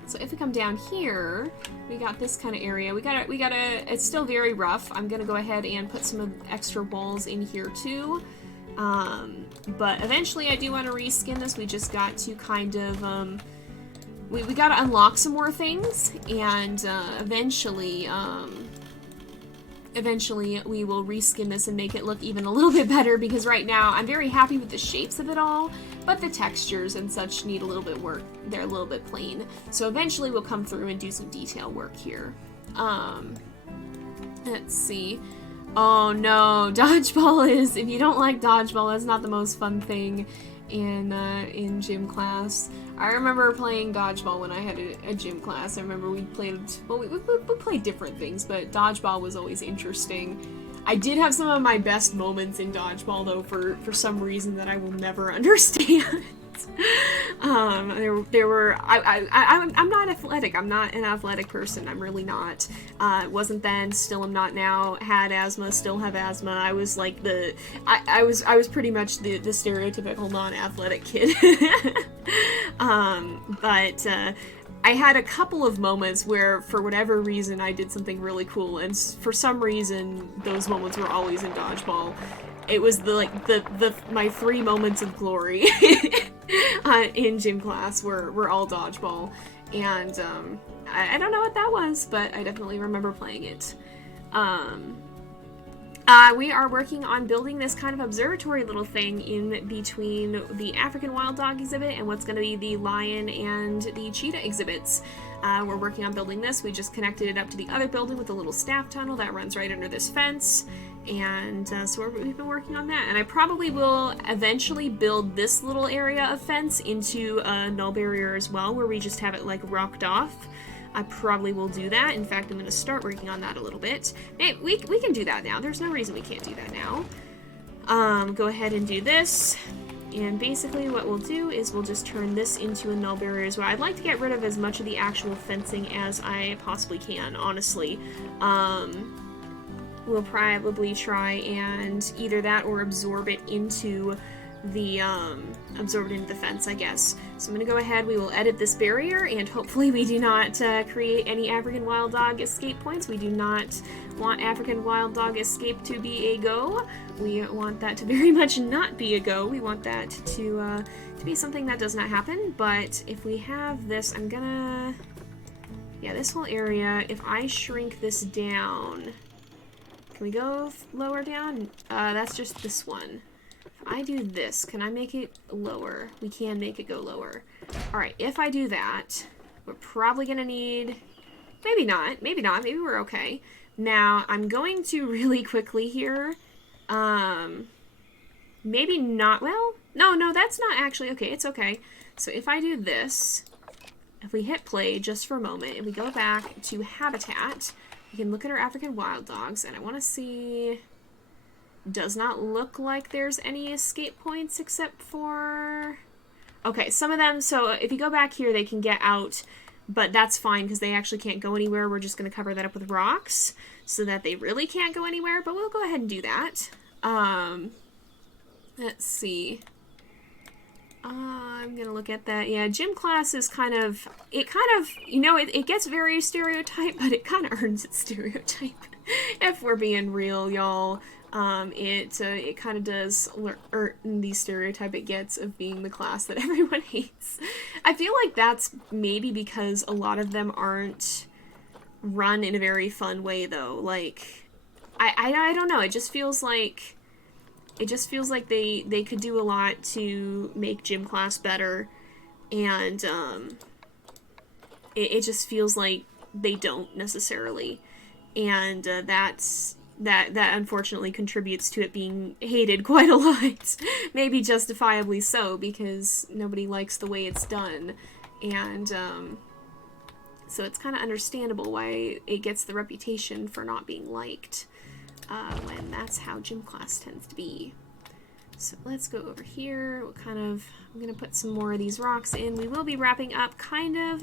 So if we come down here, we got this kind of area. It's still very rough. I'm gonna go ahead and put some extra walls in here too. But eventually I do want to reskin this. We just got to kind of, we got to unlock some more things, and eventually we will reskin this and make it look even a little bit better, because right now I'm very happy with the shapes of it all, but the textures and such need a little bit work. They're a little bit plain. So eventually we'll come through and do some detail work here. Let's see. Oh no, dodgeball is, if you don't like dodgeball, that's not the most fun thing in gym class. I remember playing dodgeball when I had a gym class. I remember we played, well, we played different things, but dodgeball was always interesting. I did have some of my best moments in dodgeball, though, for some reason that I will never understand. There were, I'm not athletic. I'm not an athletic person. I'm really not. Wasn't then, still am not now. Had asthma, still have asthma. I was like I was pretty much the stereotypical non-athletic kid. But I had a couple of moments where, for whatever reason, I did something really cool, and for some reason, those moments were always in dodgeball. It was my 3 moments of glory in gym class were all dodgeball, and I don't know what that was, but I definitely remember playing it. We are working on building this kind of observatory little thing in between the African wild dog exhibit and what's going to be the lion and the cheetah exhibits. We're working on building this. We just connected it up to the other building with a little staff tunnel that runs right under this fence. And so we've been working on that. And I probably will eventually build this little area of fence into a null barrier as well, where we just have it like rocked off. I probably will do that. In fact, I'm going to start working on that a little bit. Hey, we can do that now. There's no reason we can't do that now. Go ahead and do this. And basically what we'll do is we'll just turn this into a null barrier as well. I'd like to get rid of as much of the actual fencing as I possibly can, honestly. We'll probably try and either that or absorb it into the fence, I guess. So I'm gonna go ahead, we will edit this barrier, and hopefully we do not create any African wild dog escape points. We do not want African wild dog escape to be a go. We want that to very much not be a go. We want that to be something that does not happen. But if we have this, I'm gonna, yeah, this whole area, if I shrink this down, can we go lower down? That's just this one. I do this, can I make it lower? We can make it go lower. Alright, if I do that, we're probably gonna need, maybe not, maybe we're okay. Now, I'm going to really quickly here, maybe not, well, no, that's not actually, okay, it's okay. So if I do this, if we hit play just for a moment, and we go back to habitat, we can look at our African wild dogs, and I want to see... Does not look like there's any escape points except for... Okay, some of them, so if you go back here, they can get out, but that's fine because they actually can't go anywhere. We're just going to cover that up with rocks so that they really can't go anywhere, but we'll go ahead and do that. Let's see. I'm going to look at that. Yeah, gym class is kind of, you know, it gets very stereotyped, but it kind of earns its stereotype. If we're being real, y'all. It kind of does earn the stereotype it gets of being the class that everyone hates. I feel like that's maybe because a lot of them aren't run in a very fun way, though. Like, I don't know. It just feels like they could do a lot to make gym class better, and it just feels like they don't necessarily, and that unfortunately contributes to it being hated quite a lot. Maybe justifiably so, because nobody likes the way it's done. And so it's kind of understandable why it gets the reputation for not being liked, when that's how gym class tends to be. So let's go over here. I'm going to put some more of these rocks in. We will be wrapping up kind of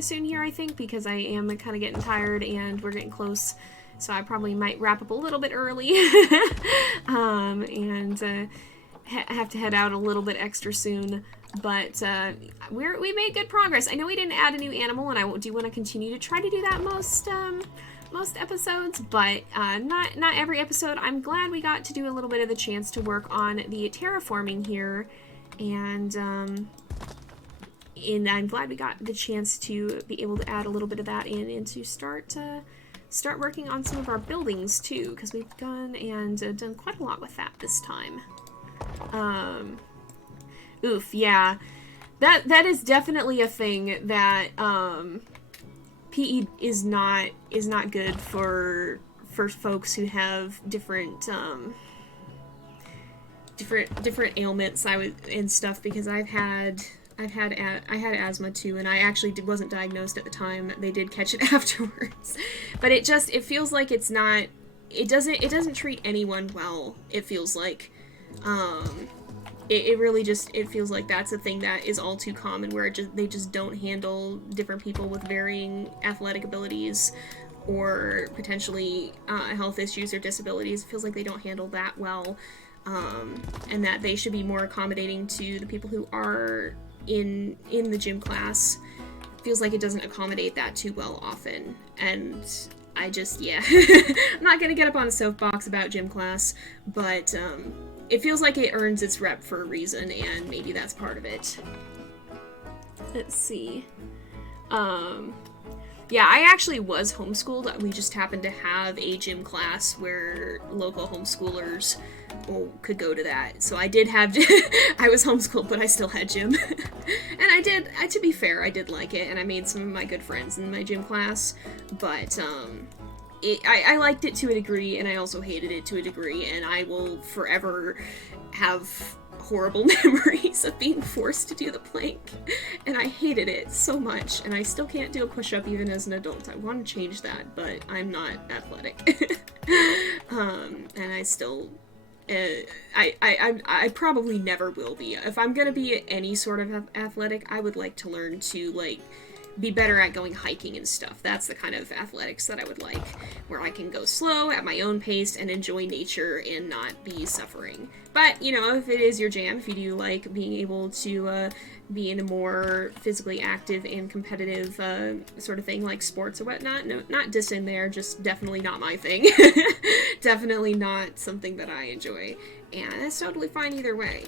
soon here, I think, because I am kind of getting tired and we're getting close, so I probably might wrap up a little bit early and have to head out a little bit extra soon, but we made good progress. I know we didn't add a new animal, and I do want to continue to try to do that most episodes, but not every episode. I'm glad we got to do a little bit of the chance to work on the terraforming here, and I'm glad we got the chance to be able to add a little bit of that in and to start working on some of our buildings too, because we've gone and done quite a lot with that this time. Oof, yeah, that is definitely a thing that PE is not good for folks who have different ailments and stuff, because I had asthma too, and I actually wasn't diagnosed at the time. They did catch it afterwards. But it feels like it's not, it doesn't treat anyone well, it feels like. It really just, it feels like that's a thing that is all too common, where they just don't handle different people with varying athletic abilities or potentially health issues or disabilities. It feels like they don't handle that well, and that they should be more accommodating to the people who are in the gym class. Feels like it doesn't accommodate that too well often, and I just, yeah. I'm not gonna get up on a soapbox about gym class, but it feels like it earns its rep for a reason, and maybe that's part of it. Let's see. Yeah, I actually was homeschooled. We just happened to have a gym class where local homeschoolers could go to that. So I did have, I was homeschooled, but I still had gym. And to be fair, I did like it, and I made some of my good friends in my gym class. But, I liked it to a degree, and I also hated it to a degree, and I will forever have horrible memories of being forced to do the plank, and I hated it so much, and I still can't do a push-up even as an adult. I want to change that, but I'm not athletic. And I still, I probably never will be. If I'm gonna be any sort of athletic, I would like to learn to, like, be better at going hiking and stuff. That's the kind of athletics that I would like, where I can go slow at my own pace and enjoy nature and not be suffering. But, you know, if it is your jam, if you do like being able to be in a more physically active and competitive sort of thing, like sports or whatnot, no, not dissing there, just definitely not my thing. Definitely not something that I enjoy. And that's totally fine either way.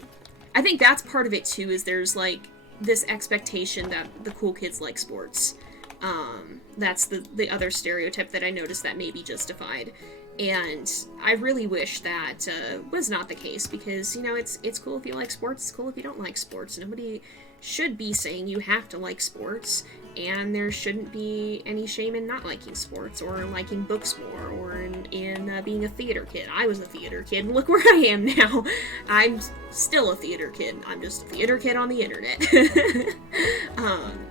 I think that's part of it too, is there's like this expectation that the cool kids like sports. That's the other stereotype that I noticed that may be justified. And I really wish that was not the case, because, you know, it's cool if you like sports, it's cool if you don't like sports. Nobody should be saying you have to like sports, and there shouldn't be any shame in not liking sports, or liking books more, or in being a theater kid. I was a theater kid, and look where I am now. I'm still a theater kid. I'm just a theater kid on the internet.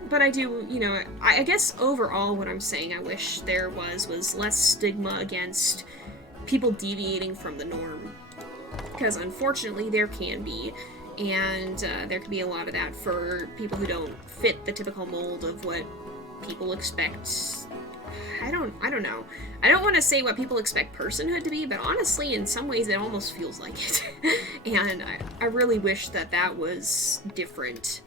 But I do, you know, I guess overall what I'm saying I wish there was less stigma against people deviating from the norm. Because unfortunately there can be. And there could be a lot of that for people who don't fit the typical mold of what people expect. I don't know. I don't want to say what people expect personhood to be, but honestly, in some ways, it almost feels like it. And I really wish that was different.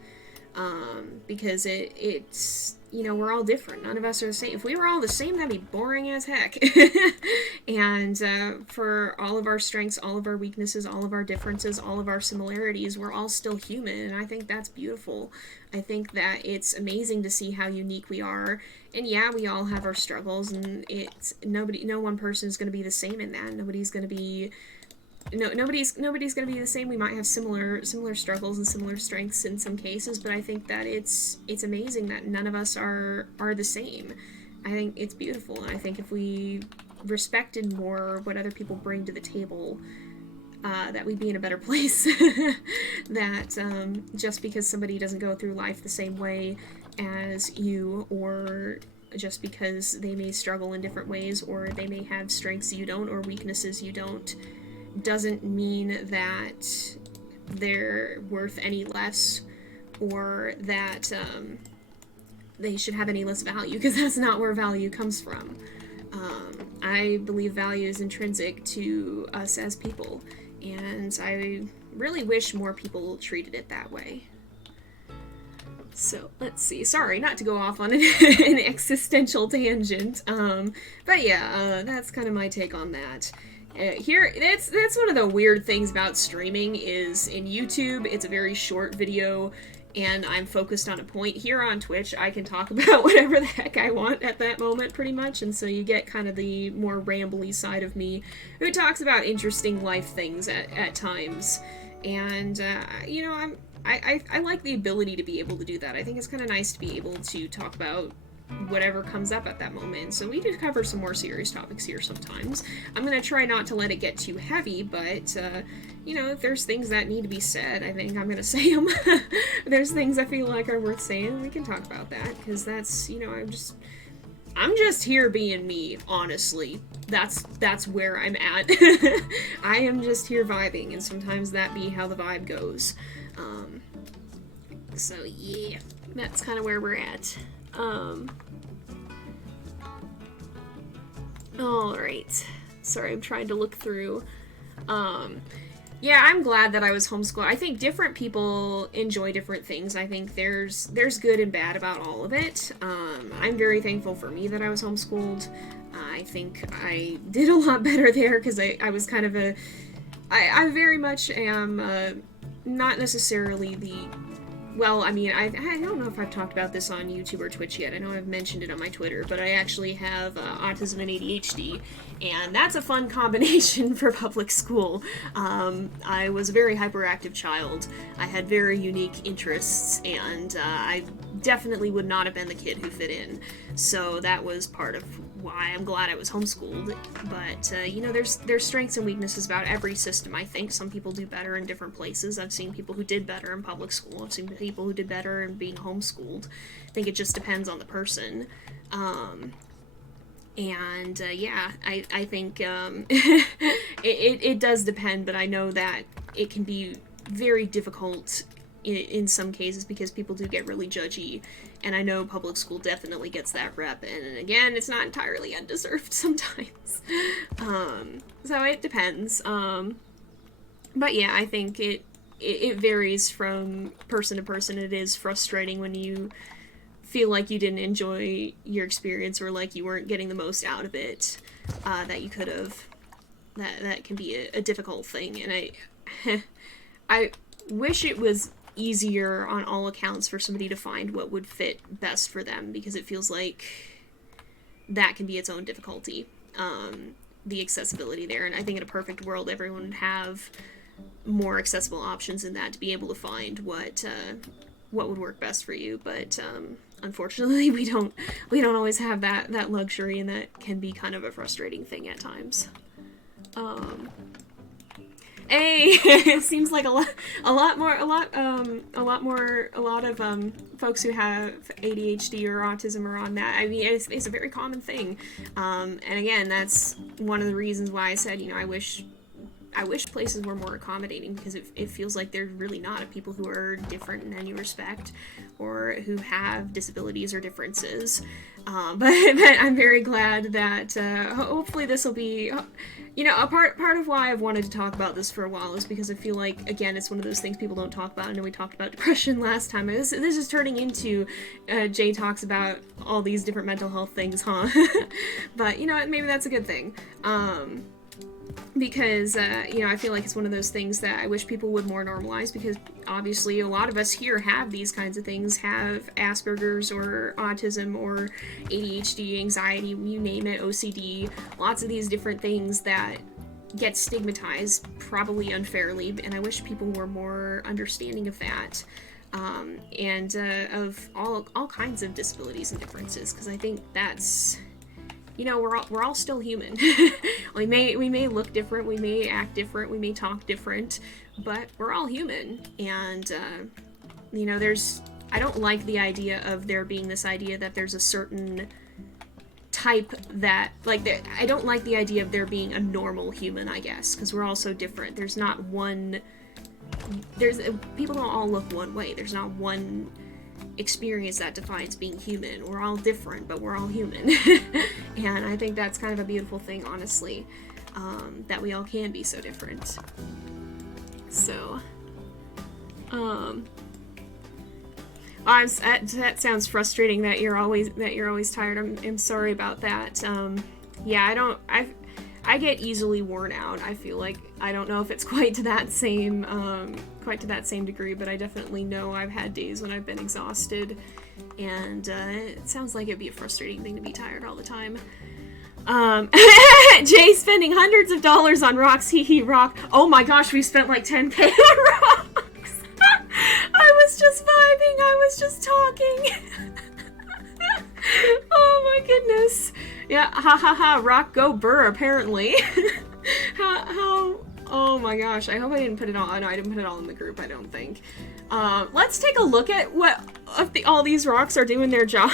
Because it's, you know, we're all different. None of us are the same. If we were all the same, that'd be boring as heck. And for all of our strengths, all of our weaknesses, all of our differences, all of our similarities, we're all still human, and I think that's beautiful. I think that it's amazing to see how unique we are. And yeah, we all have our struggles, and no one person is going to be the same in that. Nobody's going to be nobody's going to be the same. We might have similar struggles and similar strengths in some cases, but I think that it's amazing that none of us are the same. I think it's beautiful, and I think if we respected more what other people bring to the table, that we'd be in a better place. That just because somebody doesn't go through life the same way as you, or just because they may struggle in different ways, or they may have strengths you don't, or weaknesses you don't, doesn't mean that they're worth any less, or that they should have any less value, because that's not where value comes from. I believe value is intrinsic to us as people, and I really wish more people treated it that way. So, let's see. Sorry, not to go off on an existential tangent, but yeah, that's kind of my take on that. Here, that's one of the weird things about streaming, is in YouTube, it's a very short video, and I'm focused on a point. Here on Twitch, I can talk about whatever the heck I want at that moment, pretty much, and so you get kind of the more rambly side of me, who talks about interesting life things at times. And, you know, I like the ability to be able to do that. I think it's kind of nice to be able to talk about whatever comes up at that moment. So we do cover some more serious topics here sometimes. I'm going to try not to let it get too heavy, but, you know, if there's things that need to be said, I think I'm going to say them. If there's things I feel like are worth saying, we can talk about that, because that's, you know, I'm just here being me, honestly. That's where I'm at. I am just here vibing, and sometimes that be how the vibe goes. So yeah, that's kind of where we're at. Alright. Sorry, I'm trying to look through. Yeah, I'm glad that I was homeschooled. I think different people enjoy different things. I think there's good and bad about all of it. I'm very thankful for me that I was homeschooled. I think I did a lot better there, because I was kind of I very much am not necessarily the well, I mean, I don't know if I've talked about this on YouTube or Twitch yet. I know I've mentioned it on my Twitter, but I actually have autism and ADHD, and that's a fun combination for public school. I was a very hyperactive child. I had very unique interests, and I definitely would not have been the kid who fit in. So that was part of why I'm glad I was homeschooled. But, you know, there's strengths and weaknesses about every system, I think. Some people do better in different places. I've seen people who did better in public school. I've seen people who did better in being homeschooled. I think it just depends on the person. Yeah, I think it does depend, but I know that it can be very difficult in some cases because people do get really judgy, and I know public school definitely gets that rep, and again, it's not entirely undeserved sometimes. So it depends. But yeah, I think it varies from person to person. It is frustrating when you feel like you didn't enjoy your experience or like you weren't getting the most out of it that you could have. That can be a difficult thing, and I wish it was easier on all accounts for somebody to find what would fit best for them, because it feels like that can be its own difficulty, the accessibility there. And I think in a perfect world everyone would have more accessible options in that to be able to find what would work best for you, but unfortunately we don't always have that luxury, and that can be kind of a frustrating thing at times. It seems like a lot of folks who have ADHD or autism are on that. I mean, it's a very common thing. And again, that's one of the reasons why I said, you know, I wish places were more accommodating, because it feels like they're really not, of people who are different in any respect or who have disabilities or differences. But I'm very glad that hopefully this will be, you know, a part of why I've wanted to talk about this for a while is because I feel like, again, it's one of those things people don't talk about. I know we talked about depression last time. This is turning into Jay talks about all these different mental health things, huh? But, you know, maybe that's a good thing. Because, you know, I feel like it's one of those things that I wish people would more normalize, because obviously a lot of us here have these kinds of things, have Asperger's or autism or ADHD, anxiety, you name it, OCD, lots of these different things that get stigmatized, probably unfairly, and I wish people were more understanding of that. And of all kinds of disabilities and differences, because I think that's, you know, we're all still human. we may look different, we may act different, we may talk different, but we're all human. And you know, I don't like the idea of there being this idea that there's a certain type that, like, I don't like the idea of there being a normal human, I guess, because we're all so different. There's not one. People don't all look one way. There's not one experience that defines being human. We're all different, but we're all human. And I think that's kind of a beautiful thing, honestly, that we all can be so different. So, that sounds frustrating that you're always tired. I'm sorry about that. Yeah, I get easily worn out. I feel like, I don't know if it's quite to that same degree, but I definitely know I've had days when I've been exhausted, and it sounds like it'd be a frustrating thing to be tired all the time. Jay spending hundreds of dollars on rocks, hee rock. Oh my gosh, we spent like 10K on rocks. I was just vibing, I was just talking. Oh my goodness. Yeah, ha, rock go burr, apparently. how, oh my gosh, I hope I didn't put it all, no, I didn't put it all in the group, I don't think. Let's take a look at what all these rocks are doing their job.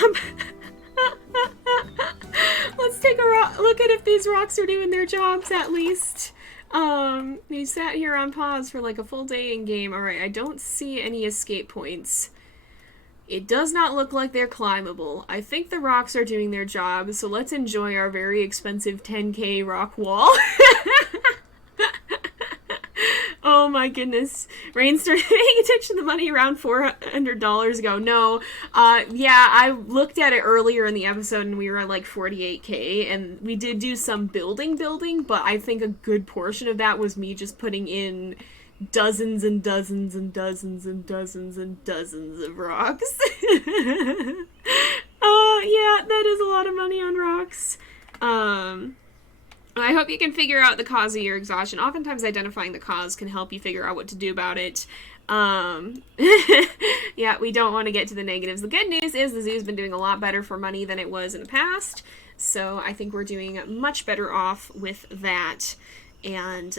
Let's take a look at if these rocks are doing their jobs, at least. We sat here on pause for like a full day in game. Alright, I don't see any escape points. It does not look like they're climbable. I think the rocks are doing their job, so let's enjoy our very expensive 10K rock wall. Oh my goodness. Rain started paying attention to the money around $400 ago. No. Yeah, I looked at it earlier in the episode and we were at like 48K, and we did do some building, but I think a good portion of that was me just putting in dozens and dozens and dozens and dozens and dozens of rocks. Yeah, that is a lot of money on rocks. I hope you can figure out the cause of your exhaustion. Oftentimes identifying the cause can help you figure out what to do about it. Yeah, we don't want to get to the negatives. The good news is the zoo's been doing a lot better for money than it was in the past, so I think we're doing much better off with that. And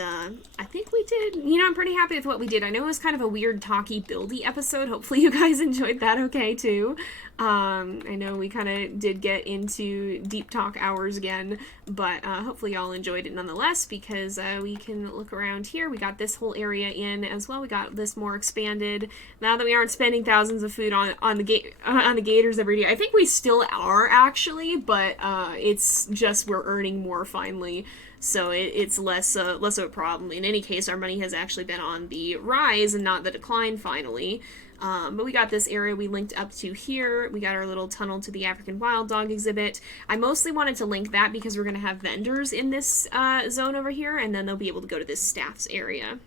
I think we did, I'm pretty happy with what we did. I know it was kind of a weird talky buildy episode. Hopefully you guys enjoyed that okay too. I know we kind of did get into deep talk hours again, but hopefully y'all enjoyed it nonetheless, because we can look around here. We got this whole area in as well. We got this more expanded. Now that we aren't spending thousands of food on the gators every day. I think we still are actually, but it's just we're earning more finally. So it's less of a problem. In any case, our money has actually been on the rise and not the decline finally. But we got this area we linked up to here. We got our little tunnel to the African wild dog exhibit. I mostly wanted to link that because we're going to have vendors in this zone over here, and then they'll be able to go to this staff's area.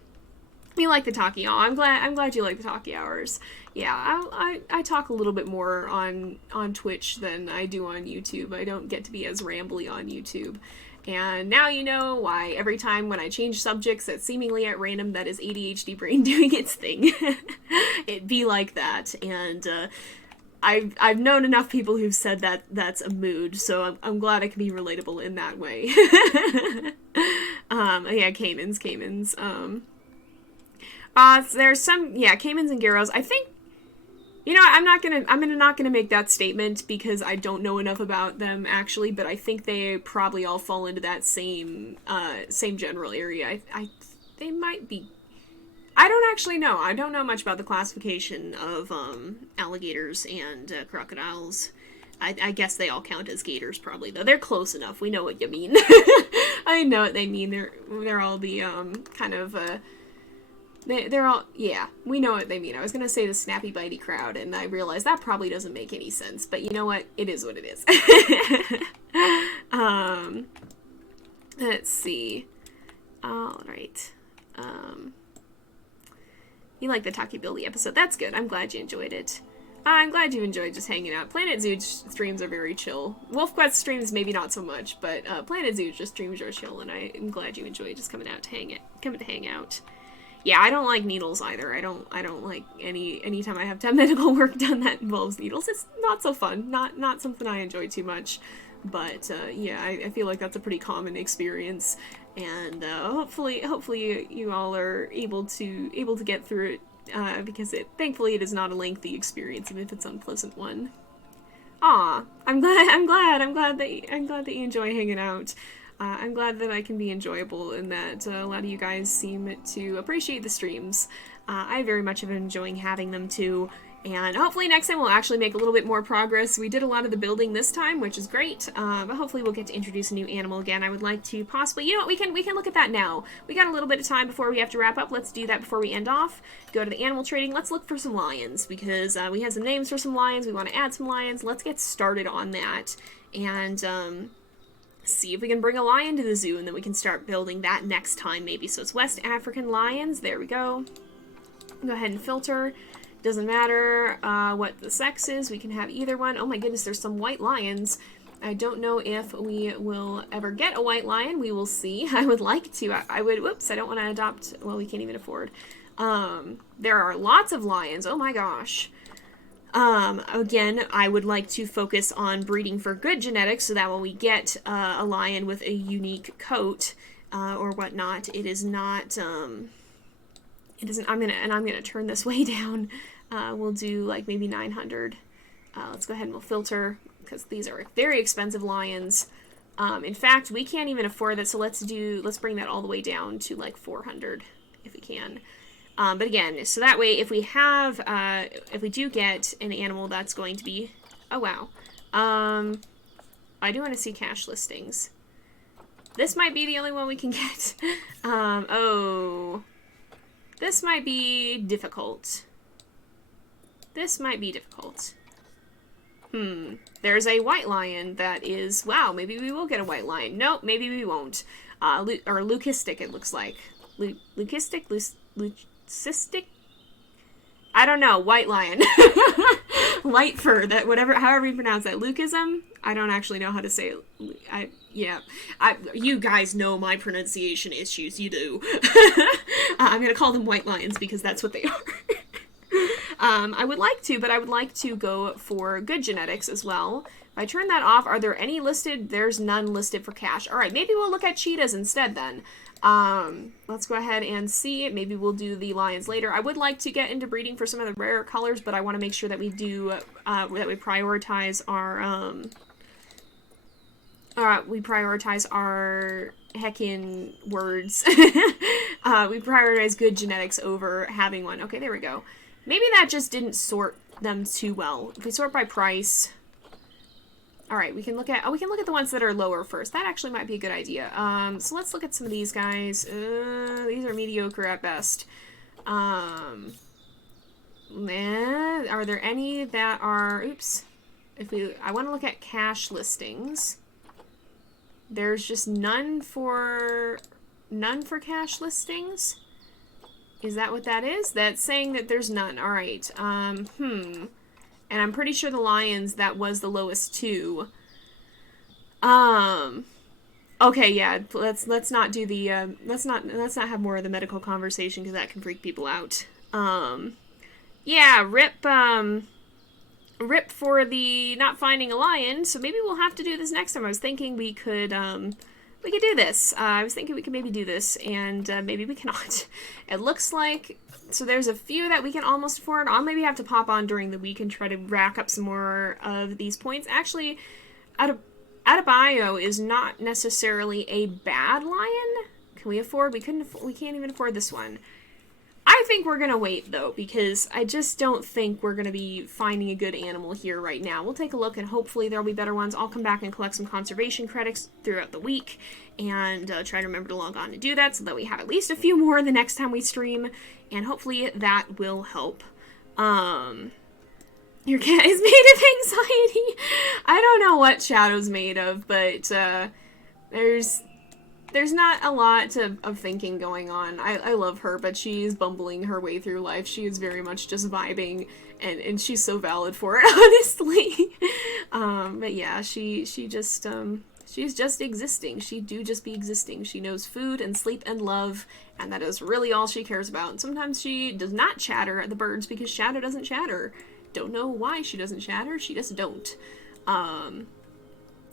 You like the talkie hour. I'm glad you like the talkie hours. Yeah, I talk a little bit more on Twitch than I do on YouTube. I don't get to be as rambly on YouTube. And now you know why every time when I change subjects that's seemingly at random, that is ADHD brain doing its thing. It be like that. And I've known enough people who've said that that's a mood, so I'm glad I can be relatable in that way. Yeah, Caimans. There's some, Caimans and Gyros. I think, I'm not gonna make that statement because I don't know enough about them actually, but I think they probably all fall into that same general area. They might be. I don't actually know. I don't know much about the classification of alligators and crocodiles. I guess they all count as gators probably, though. They're close enough. We know what you mean. I know what they mean. They're all the kind of they're all, yeah, we know what they mean. I was gonna say the snappy bitey crowd, and I realized that probably doesn't make any sense, but you know what? It is what it is. Let's see. Alright. You like the Taki Billy episode. That's good. I'm glad you enjoyed it. I'm glad you enjoyed just hanging out. Planet Zoo streams are very chill. WolfQuest streams maybe not so much, but Planet Zoo just streams are chill, and I'm glad you enjoyed just coming to hang out. Yeah, I don't like needles either. I don't like anytime I have to have medical work done that involves needles. It's not so fun. Not something I enjoy too much. But yeah, I feel like that's a pretty common experience, and hopefully you all are able to get through it because thankfully it is not a lengthy experience, even if it's an unpleasant one. Aw, I'm glad that you enjoy hanging out. I'm glad that I can be enjoyable and that a lot of you guys seem to appreciate the streams. I very much have been enjoying having them too, and hopefully next time we'll actually make a little bit more progress. We did a lot of the building this time, which is great, but hopefully we'll get to introduce a new animal again. I would like to possibly, we can look at that now. We got a little bit of time before we have to wrap up. Let's do that before we end off. Go to the animal trading. Let's look for some lions, because we have some names for some lions. We want to add some lions. Let's get started on that, and see if we can bring a lion to the zoo, and then we can start building that next time maybe. So it's West African lions. There we go. Go ahead and filter. Doesn't matter what the sex is. We can have either one. Oh my goodness, there's some white lions. I don't know if we will ever get a white lion. We will see. I would like to. I would. Whoops, I don't want to adopt. Well, we can't even afford. There are lots of lions. Oh my gosh. Again, I would like to focus on breeding for good genetics so that when we get a lion with a unique coat or whatnot, it is not, it isn't, I'm gonna turn this way down. We'll do like maybe 900. Let's go ahead and we'll filter, because these are very expensive lions. In fact, we can't even afford that, so let's bring that all the way down to like 400 if we can. But again, so that way, if we do get an animal that's going to be, oh wow, I do want to see cash listings. This might be the only one we can get. Oh, this might be difficult. There's a white lion that is, wow, maybe we will get a white lion. Nope, maybe we won't. Or leucistic, it looks like. leucistic? I don't know. White lion. Light fur. That however you pronounce that. Leucism? I don't actually know how to say it. You guys know my pronunciation issues. You do. I'm gonna call them white lions because that's what they are. I would like to go for good genetics as well. If I turn that off, are there any listed? There's none listed for cash. All right, maybe we'll look at cheetahs instead then. Let's go ahead and see. Maybe we'll do the lions later. I would like to get into breeding for some of the rarer colors, but I want to make sure that we do, that we prioritize our heckin' words. We prioritize good genetics over having one. Okay, there we go. Maybe that just didn't sort them too well. If we sort by price. Alright, we can look at the ones that are lower first. That actually might be a good idea. So let's look at some of these guys. These are mediocre at best. Are there any that are, oops. I want to look at cash listings. There's just none for cash listings. Is that what that is? That's saying that there's none. Alright. And I'm pretty sure the lions, that was the lowest too. Okay, yeah, let's not do the, let's not have more of the medical conversation because that can freak people out. Yeah, rip for the not finding a lion, so maybe we'll have to do this next time. I was thinking we could do this. I was thinking we could maybe do this, and maybe we cannot. It looks like, so there's a few that we can almost afford. I'll maybe have to pop on during the week and try to rack up some more of these points. Actually, Adebayo is not necessarily a bad lion. Can we afford? We can't even afford this one. I think we're gonna wait though, because I just don't think we're gonna be finding a good animal here right now. We'll take a look and hopefully there'll be better ones. I'll come back and collect some conservation credits throughout the week and try to remember to log on to do that so that we have at least a few more the next time we stream, and hopefully that will help. Your cat is made of anxiety. I don't know what Shadow's made of, but there's not a lot of thinking going on. I love her, but she's bumbling her way through life. She is very much just vibing, and she's so valid for it, honestly. But yeah, she's just existing. She do just be existing. She knows food and sleep and love, and that is really all she cares about. And sometimes she does not chatter at the birds because Shadow doesn't chatter. Don't know why she doesn't chatter. She just don't.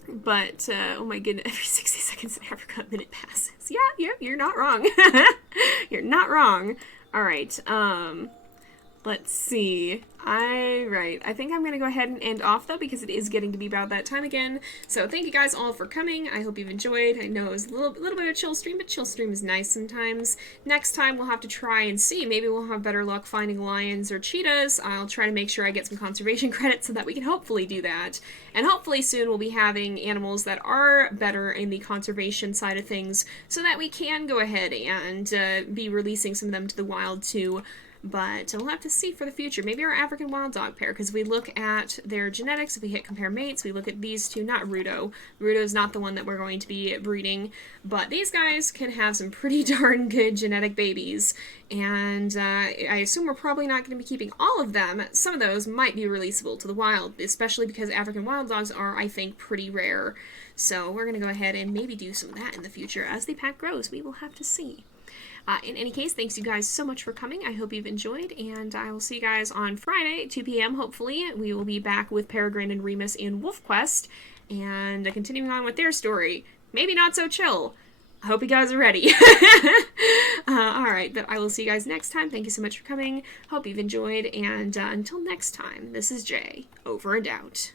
But, oh my goodness, every 60 seconds an Africa minute passes. Yeah, you're not wrong. You're not wrong. Alright, let's see. I think I'm gonna go ahead and end off, though, because it is getting to be about that time again. So thank you guys all for coming. I hope you've enjoyed. I know it was a little bit of a chill stream, but chill stream is nice sometimes. Next time we'll have to try and see. Maybe we'll have better luck finding lions or cheetahs. I'll try to make sure I get some conservation credits so that we can hopefully do that. And hopefully soon we'll be having animals that are better in the conservation side of things so that we can go ahead and be releasing some of them to the wild too. But we'll have to see for the future. Maybe our African wild dog pair, because we look at their genetics. If we hit compare mates, we look at these two. Not Rudo. Rudo's not the one that we're going to be breeding, but these guys can have some pretty darn good genetic babies. And I assume we're probably not going to be keeping all of them. Some of those might be releasable to the wild, especially because African wild dogs are, I think, pretty rare. So we're going to go ahead and maybe do some of that in the future. As the pack grows, we will have to see. In any case, thanks you guys so much for coming. I hope you've enjoyed, and I will see you guys on Friday at 2 p.m. hopefully. We will be back with Peregrine and Remus in Wolf Quest, and continuing on with their story. Maybe not so chill. I hope you guys are ready. Alright, but I will see you guys next time. Thank you so much for coming. Hope you've enjoyed, and until next time, this is Jay, over and out.